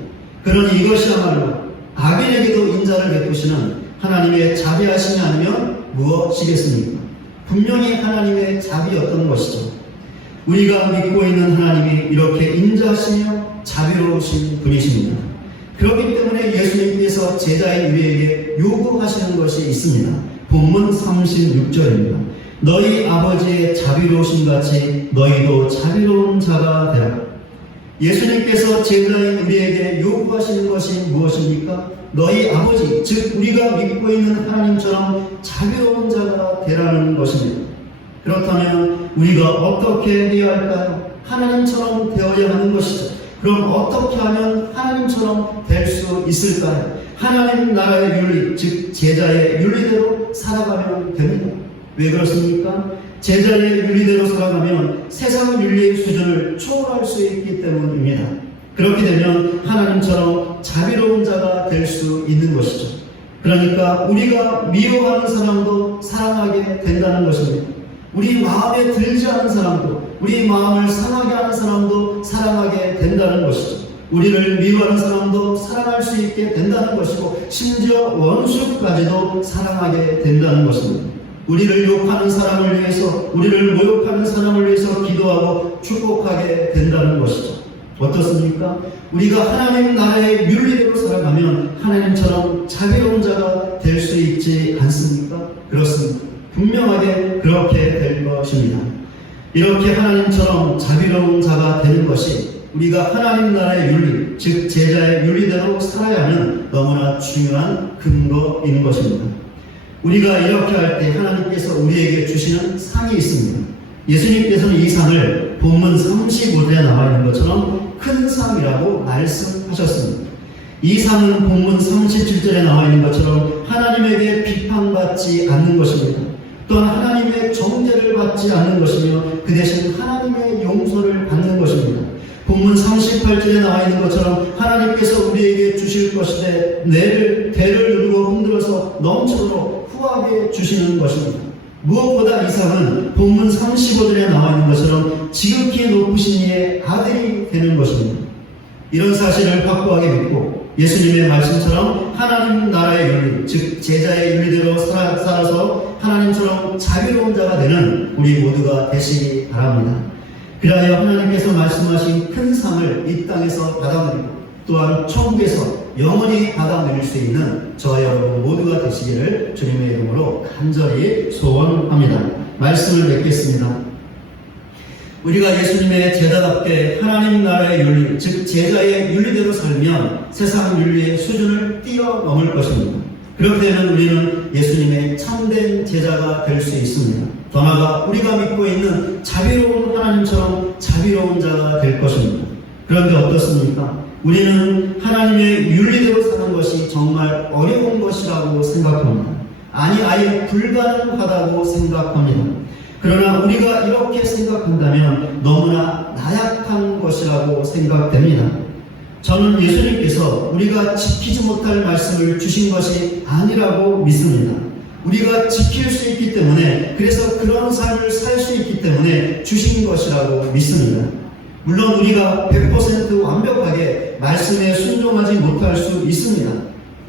그러니 이것이야말로 악인에게도 인자를 베푸시는 하나님의 자비하심이 아니면 무엇이겠습니까? 분명히 하나님의 자비였던 것이죠. 우리가 믿고 있는 하나님이 이렇게 인자하시며 자비로우신 분이십니다. 그렇기 때문에 예수님께서 제자인 우리에게 요구하시는 것이 있습니다. 본문 36절입니다. 너희 아버지의 자비로우신 같이 너희도 자비로운 자가 되라. 예수님께서 제자인 우리에게 요구하시는 것이 무엇입니까? 너희 아버지, 즉 우리가 믿고 있는 하나님처럼 자비로운 자가 되라는 것입니다. 그렇다면 우리가 어떻게 해야 할까요? 하나님처럼 되어야 하는 것이죠. 그럼 어떻게 하면 하나님처럼 될 수 있을까요? 하나님 나라의 윤리, 즉 제자의 윤리대로 살아가면 됩니다. 왜 그렇습니까? 제자의 윤리대로 살아가면 세상 윤리의 수준을 초월할 수 있기 때문입니다. 그렇게 되면 하나님처럼 자비로운 자가 될 수 있는 것이죠. 그러니까 우리가 미워하는 사람도 사랑하게 된다는 것입니다. 우리 마음에 들지 않은 사람도, 우리 마음을 상하게 하는 사람도 사랑하게 된다는 것이죠. 우리를 미워하는 사람도 사랑할 수 있게 된다는 것이고, 심지어 원수까지도 사랑하게 된다는 것입니다. 우리를 욕하는 사람을 위해서, 우리를 모욕하는 사람을 위해서 기도하고 축복하게 된다는 것이죠. 어떻습니까? 우리가 하나님 나라의 윤리대로 살아가면 하나님처럼 자비로운 자가 될 수 있지 않습니까? 그렇습니다. 분명하게 그렇게 될 것입니다. 이렇게 하나님처럼 자비로운 자가 되는 것이 우리가 하나님 나라의 윤리, 즉 제자의 윤리대로 살아야 하는 너무나 중요한 근거인 것입니다. 우리가 이렇게 할 때 하나님께서 우리에게 주시는 상이 있습니다. 예수님께서는 이 상을 본문 35절에 나와 있는 것처럼 큰 상이라고 말씀하셨습니다. 이 상은 본문 37절에 나와 있는 것처럼 하나님에게 비판받지 않는 것입니다. 또한 하나님의 정죄를 받지 않는 것이며 그 대신 하나님의 용서를 받는 것입니다. 본문 38절에 나와 있는 것처럼 하나님께서 우리에게 주실 것이되 대를 누르고 흔들어서 넘치도록 후하게 주시는 것입니다. 무엇보다 이 상은 본문 35절에 나와 있는 것처럼 지극히 높으신 이의 아들이 되는 것입니다. 이런 사실을 확고하게 믿고 예수님의 말씀처럼 하나님 나라의 윤리, 즉 제자의 윤리대로 살아서 하나님처럼 자비로운 자가 되는 우리 모두가 되시기 바랍니다. 그리하여 하나님께서 말씀하신 큰 상을 이 땅에서 받아들이고 또한 천국에서 영원히 받아들일 수 있는 저와 여러분 모두가 되시기를 주님의 이름으로 간절히 소원합니다. 말씀을 맺겠습니다. 우리가 예수님의 제자답게 하나님 나라의 윤리, 즉 제자의 윤리대로 살면 세상 윤리의 수준을 뛰어넘을 것입니다. 그렇게 되면 우리는 예수님의 참된 제자가 될 수 있습니다. 더 나아가 우리가 믿고 있는 자비로운 하나님처럼 자비로운 자가 될 것입니다. 그런데 어떻습니까? 우리는 하나님의 윤리대로 사는 것이 정말 어려운 것이라고 생각합니다. 아니, 아예 불가능하다고 생각합니다. 그러나 우리가 이렇게 생각한다면 너무나 나약한 것이라고 생각됩니다. 저는 예수님께서 우리가 지키지 못할 말씀을 주신 것이 아니라고 믿습니다. 우리가 지킬 수 있기 때문에, 그래서 그런 삶을 살 수 있기 때문에 주신 것이라고 믿습니다. 물론 우리가 100% 완벽하게 말씀에 순종하지 못할 수 있습니다.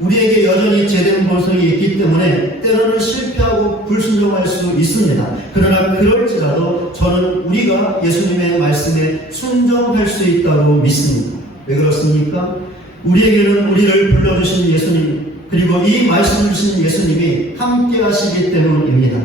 우리에게 여전히 제된 모습이 있기 때문에 때로는 실패하고 불순종할 수 있습니다. 그러나 그럴지라도 저는 우리가 예수님의 말씀에 순종할 수 있다고 믿습니다. 왜 그렇습니까? 우리에게는 우리를 불러주신 예수님, 그리고 이 말씀을 주신 예수님이 함께 하시기 때문입니다.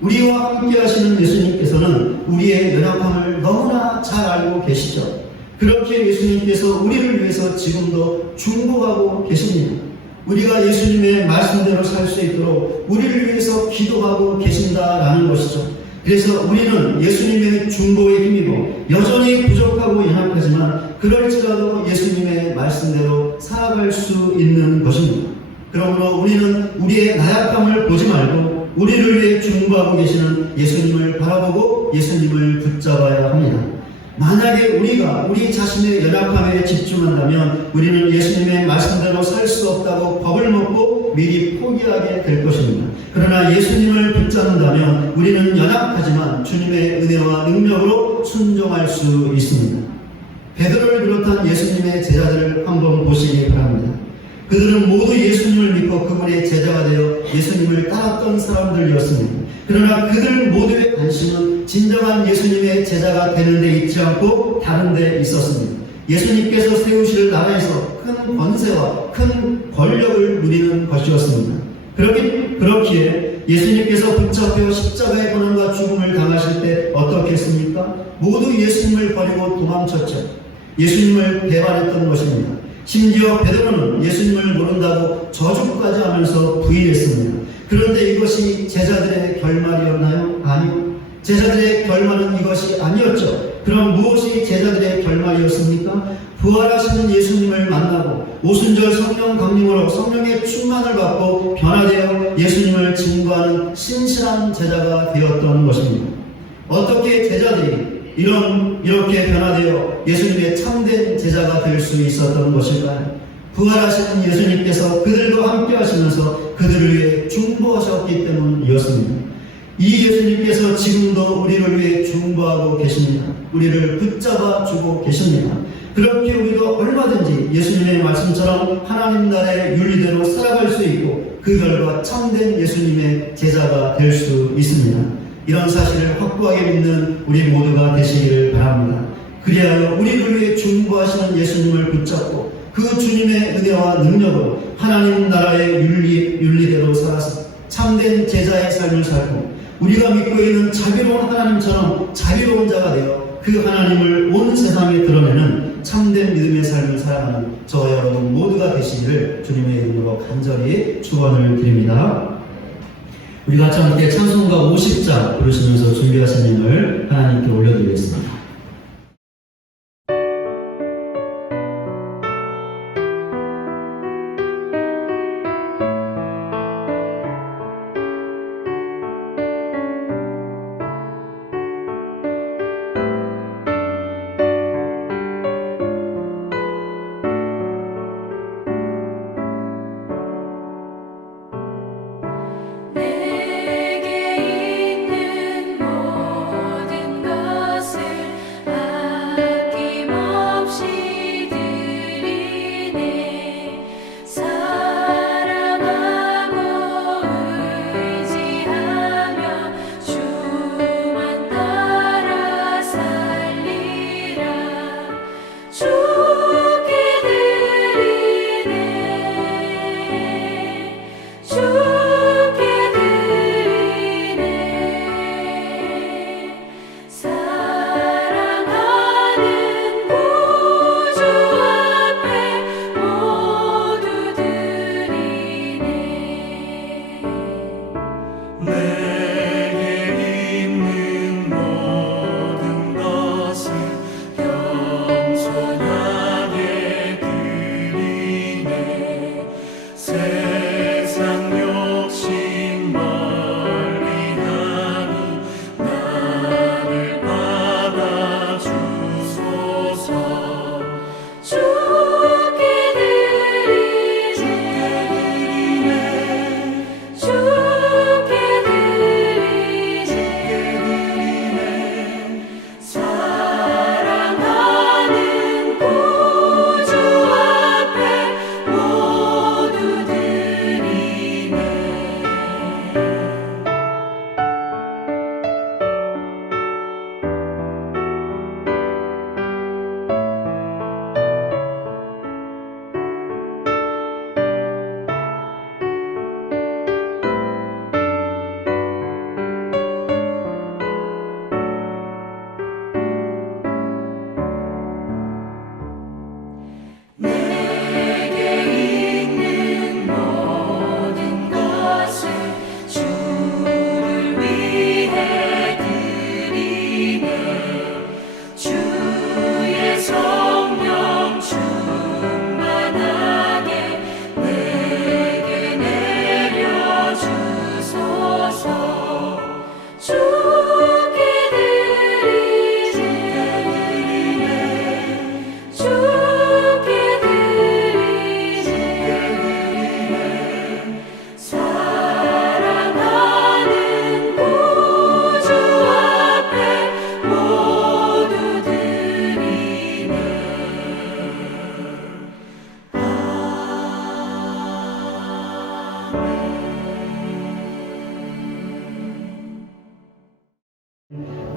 우리와 함께 하시는 예수님께서는 우리의 연약함을 너무나 잘 알고 계시죠. 그렇게 예수님께서 우리를 위해서 지금도 중보하고 계십니다. 우리가 예수님의 말씀대로 살 수 있도록 우리를 위해서 기도하고 계신다라는 것이죠. 그래서 우리는 예수님의 중보에 힘입어 여전히 부족하고 연약하지만 그럴지라도 예수님의 말씀대로 살아갈 수 있는 것입니다. 그러므로 우리는 우리의 나약함을 보지 말고 우리를 위해 중보하고 계시는 예수님을 바라보고 예수님을 붙잡아야 합니다. 만약에 우리가 우리 자신의 연약함에 집중한다면 우리는 예수님의 말씀대로 살 수 없다고 겁을 먹고 미리 포기하게 될 것입니다. 그러나 예수님을 붙잡는다면 우리는 연약하지만 주님의 은혜와 능력으로 순종할 수 있습니다. 베드로를 비롯한 예수님의 제자들을 한번 보시기 바랍니다. 그들은 모두 예수님을 믿고 그분의 제자가 되어 예수님을 따랐던 사람들이었습니다. 그러나 그들 모두의 관심은 진정한 예수님의 제자가 되는 데 있지 않고 다른 데 있었습니다. 예수님께서 세우실 나라에서 큰 권세와 큰 권력을 누리는 것이었습니다. 그렇기에 예수님께서 붙잡혀 십자가의 고난과 죽음을 당하실 때 어떻게 했습니까? 모두 예수님을 버리고 도망쳤죠. 예수님을 배반했던 것입니다. 심지어 베드로는 예수님을 모른다고 저주까지 하면서 부인했습니다. 그런데 이것이 제자들의 결말이었나요? 아니요. 제자들의 결말은 이것이 아니었죠. 그럼 무엇이 제자들의 결말이었습니까? 부활하시는 예수님을 만나고 오순절 성령 강림으로 성령의 충만을 받고 변화되어 예수님을 증거하는 신실한 제자가 되었던 것입니다. 어떻게 제자들이 이렇게 변화되어 예수님의 참된 제자가 될 수 있었던 것일까요? 부활하시는 예수님께서 그들과 함께 하시면서 그들을 위해 중보하셨기 때문이었습니다. 이 예수님께서 지금도 우리를 위해 중보하고 계십니다. 우리를 붙잡아 주고 계십니다. 그렇게 우리도 얼마든지 예수님의 말씀처럼 하나님 나라의 윤리대로 살아갈 수 있고 그 결과 참된 예수님의 제자가 될 수 있습니다. 이런 사실을 확고하게 믿는 우리 모두가 되시기를 바랍니다. 그리하여 우리를 위해 중보하시는 예수님을 붙잡고 그 주님의 은혜와 능력으로 하나님 나라의 윤리대로 살아서 참된 제자의 삶을 살고 우리가 믿고 있는 자비로운 하나님처럼 자비로운 자가 되어 그 하나님을 온 세상에 드러내는 참된 믿음의 삶을 살아가는 저와 여러분 모두가 되시기를 주님의 이름으로 간절히 축원을 드립니다. 우리 같이 함께 찬송가 50장 부르시면서 준비하신 힘을 하나님께 올려드리겠습니다. 내게 있는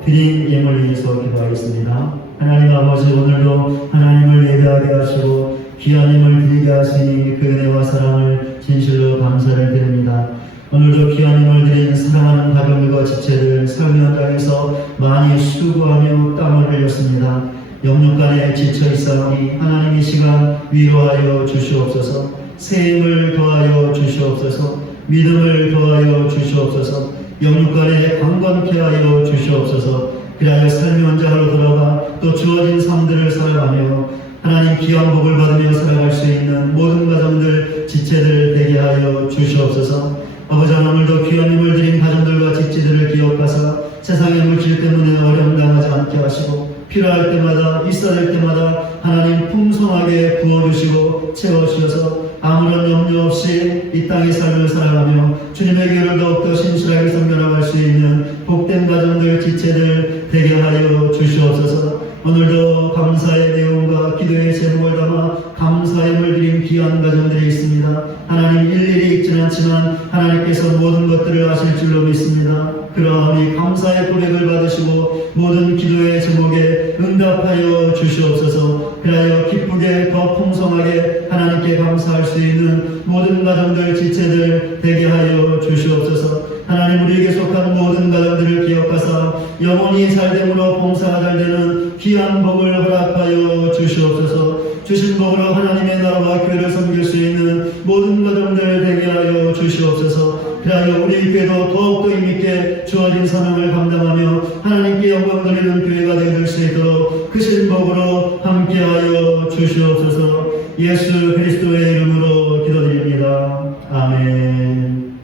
드린 예물 위해서 기도하겠습니다. 하나님 아버지, 오늘도 하나님을 예배하게 하시고 귀한 예물 드리게 하시니 그 은혜와 사랑을 진실로 감사를 드립니다. 오늘도 귀한 예물 드린 사랑하는 가족과 지체들 삶의 현장에서 많이 수고하며 땀을 흘렸습니다. 영육간에 지쳐 있사오니 하나님 이 시간 위로하여 주시옵소서. 새 힘을 더하여 주시옵소서. 믿음을 더하여 주시옵소서. 영육간에 강건케 하여 주시옵소서. 그리하여 삶의 현장으로 돌아가 또 주어진 삶들을 살아가며 하나님 귀한 복을 받으며 살아갈 수 있는 모든 가정들 지체들 되게 하여 주시옵소서. 아버지, 오늘도 귀한 힘을 드린 가정들과 지체들을 기억하사 세상의 물질 때문에 어려움 당하지 않게 하시고 필요할 때마다 있어야 될 때마다 하나님 풍성하게 부어주시고 채워주셔서 아무런 염려 없이 이 땅의 삶을 살아가며 주님의 교회를 더욱더 신실하게 섬겨나갈 수 있는 복된 가정들 지체들 되게 하여 주시옵소서. 오늘도 감사의 내용과 기도의 제목을 담아 감사의 물 드린 귀한 가정들이 있습니다. 하나님 일일이 읽지는 않지만 하나님께서 모든 것들을 아실 줄로 믿습니다. 그러하니 감사의 고백을 받으시고 모든 기도의 제목에 응답하여 주시옵소서. 그리하여 기쁘게 더 풍성하게 하나님께 감사할 수 있는 모든 가정들 지체들 되게 하여 주시옵소서. 하나님, 우리에게 속한 모든 가정들을 기억하사 영원히 잘됨으로 봉사가 잘되는 귀한 복을 허락하여 주시옵소서. 주신 복으로 하나님의 나라와 교회를 섬길 수 있는 모든 가정들 되게 하여 주시옵소서. 그리하여 우리 교회도 더욱더 힘있게 주어진 사명을 감당하며 하나님께 영광 돌리는 교회가 되어줄 수 있도록 크신 복으로 함께하여 주시옵소서. 예수 그리스도의 이름으로 기도드립니다. 아멘.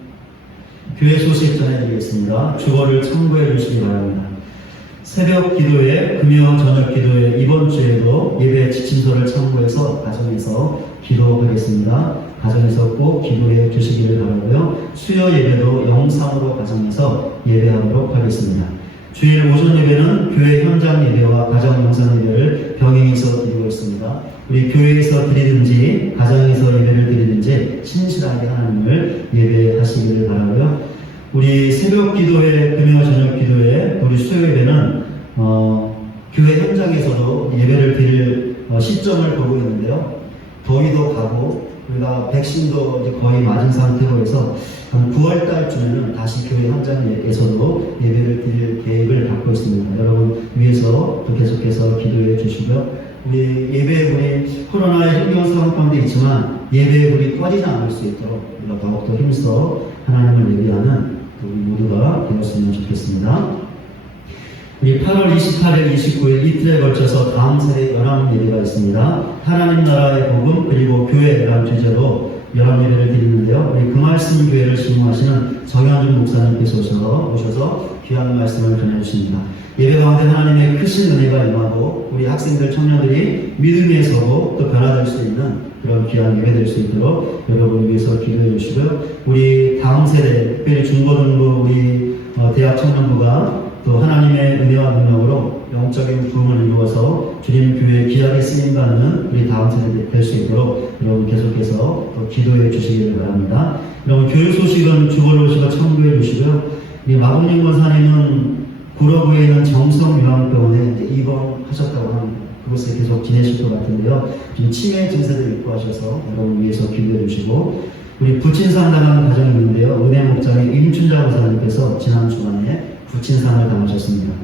교회 소식 전해드리겠습니다. 주거를 참고해 주시기 바랍니다. 새벽 기도회, 금요 저녁 기도회 이번 주에도 예배 지침서를 참고해서 가정에서 기도하겠습니다. 가정에서 꼭 기도해 주시기를 바라고요. 수요 예배도 영상으로 가정에서 예배하도록 하겠습니다. 주일 오전 예배는 교회 현장 예배와 가정 영상 예배를 병행해서 드리고 있습니다. 우리 교회에서 드리든지 가정에서 예배를 드리든지 신실하게 하나님을 예배하시기를 바라고요. 우리 새벽 기도회, 금요 저녁 기도회, 우리 수요 예배는 교회 현장에서도 예배를 드릴 시점을 보고 있는데요. 더위도 가고 우리가 백신도 이제 거의 맞은 상태로 해서 한 9월 달쯤에는 다시 교회 현장에서도 예배를 드릴 계획을 갖고 있습니다. 여러분 위해서 또 계속해서 기도해 주시고요. 우리 예배, 우리 코로나의 힘겨운 상황 가운데 있지만 예배 우리 꺼지지 않을 수 있도록 우리가 더욱더 힘써 하나님을 예배하는 우리 모두가 되었으면 좋겠습니다. 우리 8월 28일, 29일 이틀에 걸쳐서 다음 세대 연합 예배가 있습니다. 하나님 나라의 복음 그리고 교회라는 주제로 연합 예배를 드리는데요. 우리 그 말씀 교회를 신봉하시는 정현준 목사님께서 오셔서 귀한 말씀을 전해주십니다. 예배 가운데 하나님의 크신 은혜가 임하고 우리 학생들, 청년들이 믿음에 서고 또 변화될 수 있는 그런 귀한 예배 될 수 있도록 여러분을 위해서 기도해 주시고요. 우리 다음 세대, 특별히 중고등부 우리 대학 청년부가 또 하나님의 은혜와 능력으로 영적인 부흥을 이루어서 주님 교회에 귀하게 쓰임받는 우리 다음 세대 될 수 있도록 여러분 계속해서 또 기도해 주시기를 바랍니다. 여러분 교육 소식은 주보를 오시고 참고해 주시고요. 우리 마국님 권사님은 구로구에 있는 정성요양병원에 입원하셨다고 합니다. 그곳에 계속 지내실 것 같은데요. 지금 치매 증세를 있고 하셔서 여러분 위해서 기도해 주시고, 우리 부친상 당하는 가정이 있는데요. 은혜 목장의 임춘자 권사님께서 지난 주간에 부친상을 당하셨습니다.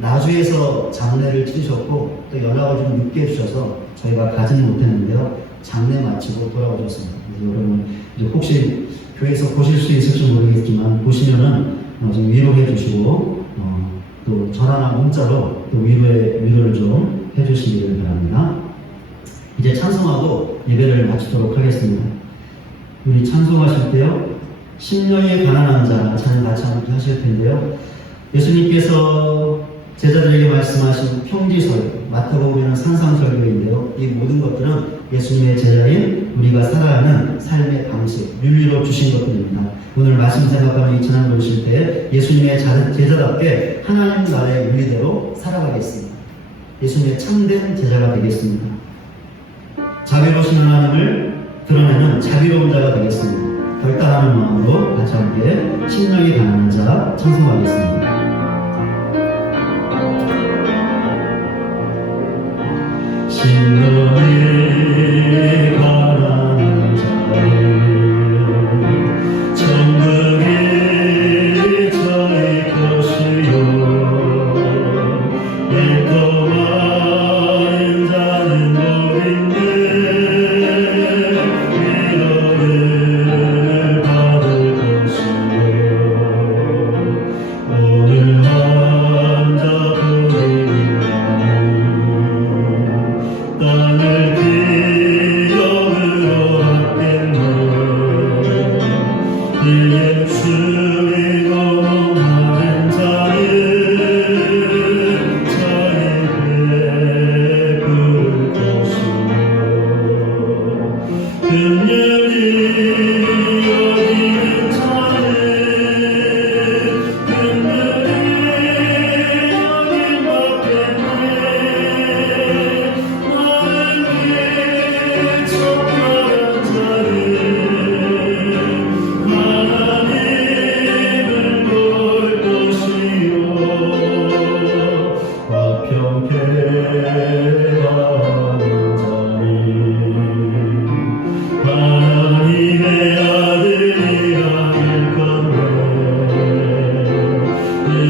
나주에서 장례를 치르셨고 또 연락을 좀 늦게 해주셔서 저희가 가지는 못했는데요. 장례 마치고 돌아오셨습니다. 그래서 여러분 이제 혹시 교회에서 보실 수 있을지 모르겠지만 보시면은 좀 위로해 주시고 또 전화나 문자로 또 위로를 좀 해주시기를 바랍니다. 이제 찬송하고 예배를 마치도록 하겠습니다. 우리 찬송하실 때요, 심령이 가난한 자 찬양 같이 함께 하실 텐데요. 예수님께서 제자들에게 말씀하신 평지설, 마태복음에는 산상설교인데요. 이 모든 것들은 예수님의 제자인 우리가 살아가는 삶의 방식, 윤리로 주신 것들입니다. 오늘 말씀 생각하면 이 찬양 보실 때 예수님의 제자답게 하나님 나라의 윤리대로 살아가겠습니다. 예수님의 참된 제자가 되겠습니다. 자비로우신 하나님을 드러내는 자비로운 자가 되겠습니다. 결단하는 마음으로 같이 함께 심령이 가난한 자 찬송하겠습니다.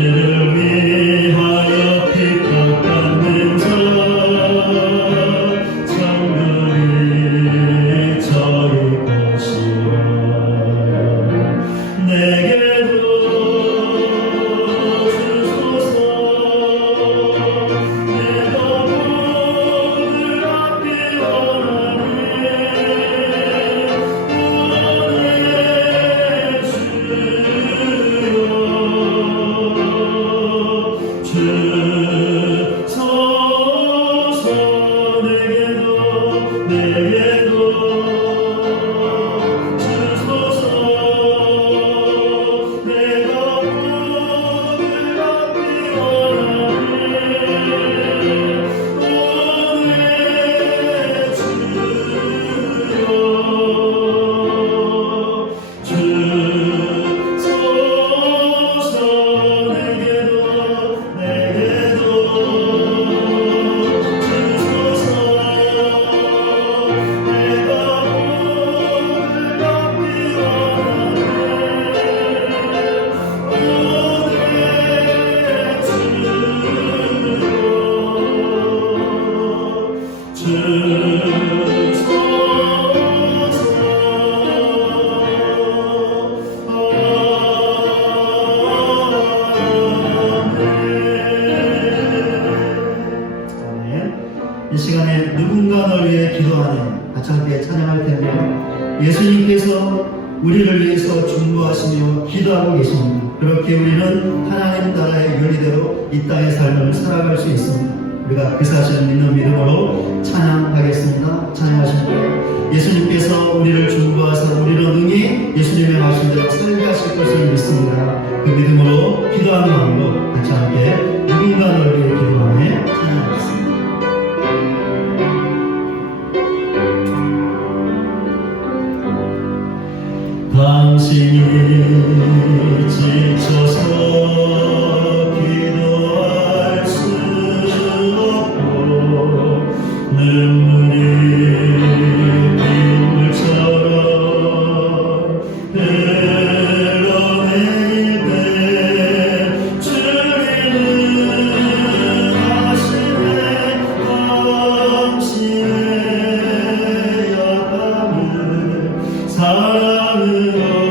주를 위하여 핍박받는 자 천국이 저희 것이라 내게도 주소서 내가 복을 받기 원하네 주소서 내게도 주소서 내가 복을 받기 원하네 주소서 내게도 주소서 내가 복을 받기 이 시간에 누군가 널 위해 기도하는 같이 함께 찬양할 텐데요. 예수님께서 우리를 위해서 중보하시며 기도하고 계십니다. 그렇게 우리는 하나님 나라의 윤리대로 이 땅의 삶을 살아갈 수 있습니다. 우리가 그 사실을 믿는 믿음으로 찬양하겠습니다. 찬양하실 때 예수님께서 우리를 중보하사 우리는 능히 예수님의 말씀대로 살게 하실 것을 믿습니다. 그 믿음으로 기도하는 마음으로 같이 함께 누군가 널 위해 기도하며 찬양하겠습니다. 당신이 지쳐서 기도할 수 없고 눈물이 빗물처럼 흘러내릴 때 주님은 하시네 당신의 약함을 사랑으로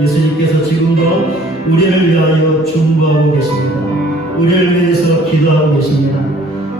예수님께서 지금도 우리를 위하여 중보하고 계십니다. 우리를 위해서 기도하고 계십니다.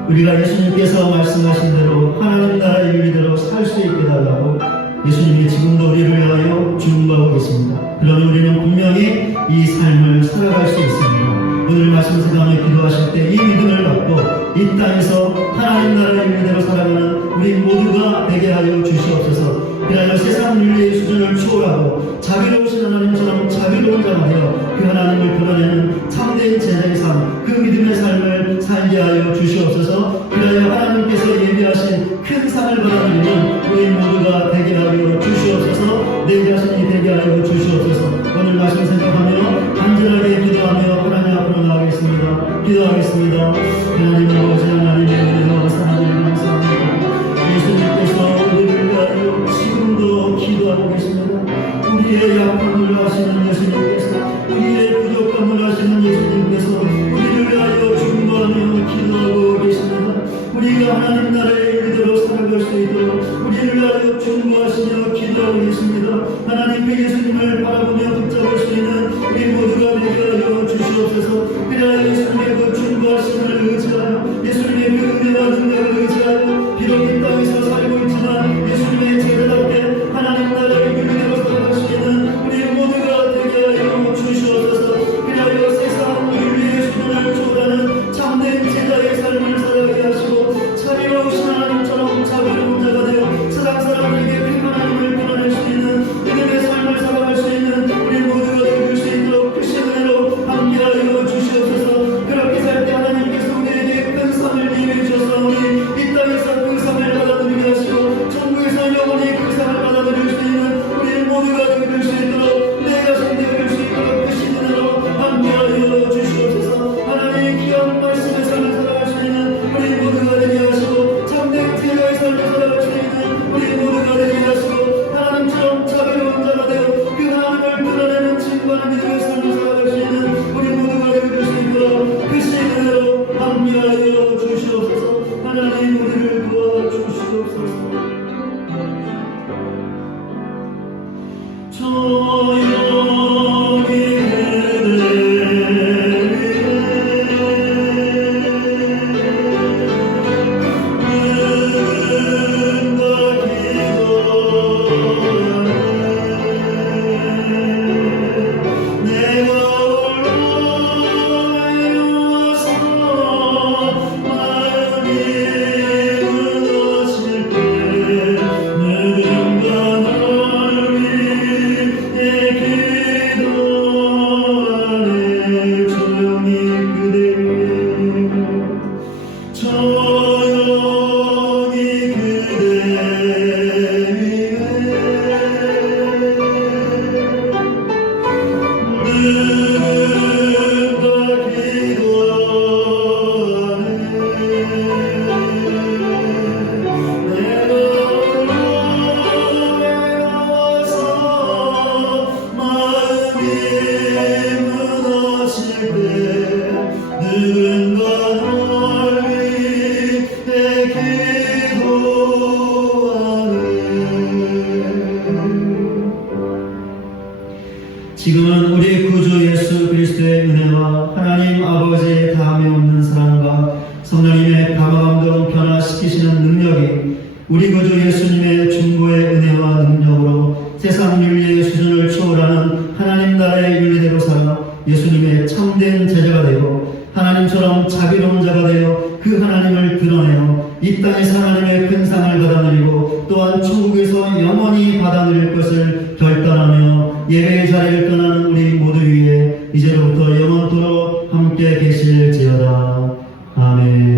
우리가 예수님께서 말씀하신 대로 하나님 나라의 윤리대로 살 수 있게 달라고 예수님이 지금도 우리를 위하여 중보하고 계십니다. 그러니 우리는 분명히 이 삶을 살아갈 수 있습니다. 오늘 말씀 세상에 기도하실 때 이 믿음을 갖고 이 땅에서 하나님 나라의 윤리대로 살아가는 우리 모두가 되게 하여 주시옵소서. 그리하여 세상 윤리의 수준을 초월하고 자비로우신 하나님처럼 자비로운 자가 되어 그 하나님을 드러내는 참된 제자의 삶, 그 믿음의 삶을 살게 하여 주시옵소서. 그리하여 하나님께서 예비하신 큰 상을 받아들이는 우리 모두가 되게 하여 주시옵소서. 내 자신이 되게 하여 주시옵소서. 오늘 말씀 생각하며 간절하게 기도하며 하나님 앞으로 나가겠습니다. 기도하겠습니다. 하나님 아버지, 하나님의 은혜와 사랑을 감사합니다. 예수님께서 우리를 위하여 지금도 기도하고 계십니다. 우리의 약함을 아시는 예수님께서, 우리의 부족함을 아시는 예수님께서 우리를 위하여 중보하며 기도하고 계십니다. 우리가 하나님 나라의 일대로 살아갈 수 있도록 우리를 위하여 중보하시며 기도하고 계십니다. 하나님 그 예수님을 바라보며 붙잡을 수 있는 우리 모두가 되게 하여 주시옵소서. 그리하여 예수님의 그 중보하심을 의지하여 예수님의 그 은혜와 능력을 의지하여 비록 이 땅에서 살고 있지만 예수님의 제자답게 하나님 나라의 윤리대로 살아갈 수 있는 우리 모두가 되게 하여 주시옵소서. 그리하여 세상 윤리의 수준을 초월하는 참된 제자의 삶을 살아가게 하시고 자비로우신 하나님처럼 자비로운 자가 되어 세상 사람에게 그 하나님을 드러낼 수 있는 믿음의 삶을 살아갈 수 있는 우리 모두가 되길 수 있도록 크신 은혜로 함께하여 주시옵소서. 그렇게 살 때 하나님께서 우리에게 큰 상을 예비해 주셨사오니 이 땅에서 그 상을 받아들이게 하시고 천국에서 영원히 그 상을 받아들일 수 있는 우리 모두가 되길 수 있도록 내 자신 되길 수 있도록 크신 은혜로 함께하여 주시옵소서. 하나님의 귀한 말씀의 삶을 살아갈 수 있는 우리 모두가 되게 하시고 참된 제자의 삶을 살아갈 수 있는 우리 모두가 되게 하시고 하나님처럼 자비로운 자가 되어 그 하나님을 드러내는 진과는 믿음의 삶을 살아갈 수 있는 우리 모두가 되게 수 있도록 크신 은혜로 함께하여 주시옵소서. 하나님 우리를 도와주시옵소서. 조용히 지금은 우리 구주 예수 그리스도의 은혜와 하나님 아버지의 다함이 없는 사랑과 성령님의 감화감동 변화시키시는 능력이 우리 구주 예수님의 중보의 은혜와 능력으로 세상 윤리의 수준을 초월하는 하나님 나라의 윤리대로 살아 예수님의 참된 제자가 되고 하나님처럼 자비로운 자가 되어 그 하나님을 드러내어 이 땅에서 하나님의 큰 상을 받아들이고 또한 천국에서 영원히 받아들일 것을 결단하며 예배의 자리를 떠나는 우리 모두 위에 이제로부터 영원토록 함께 계실지어다. 아멘.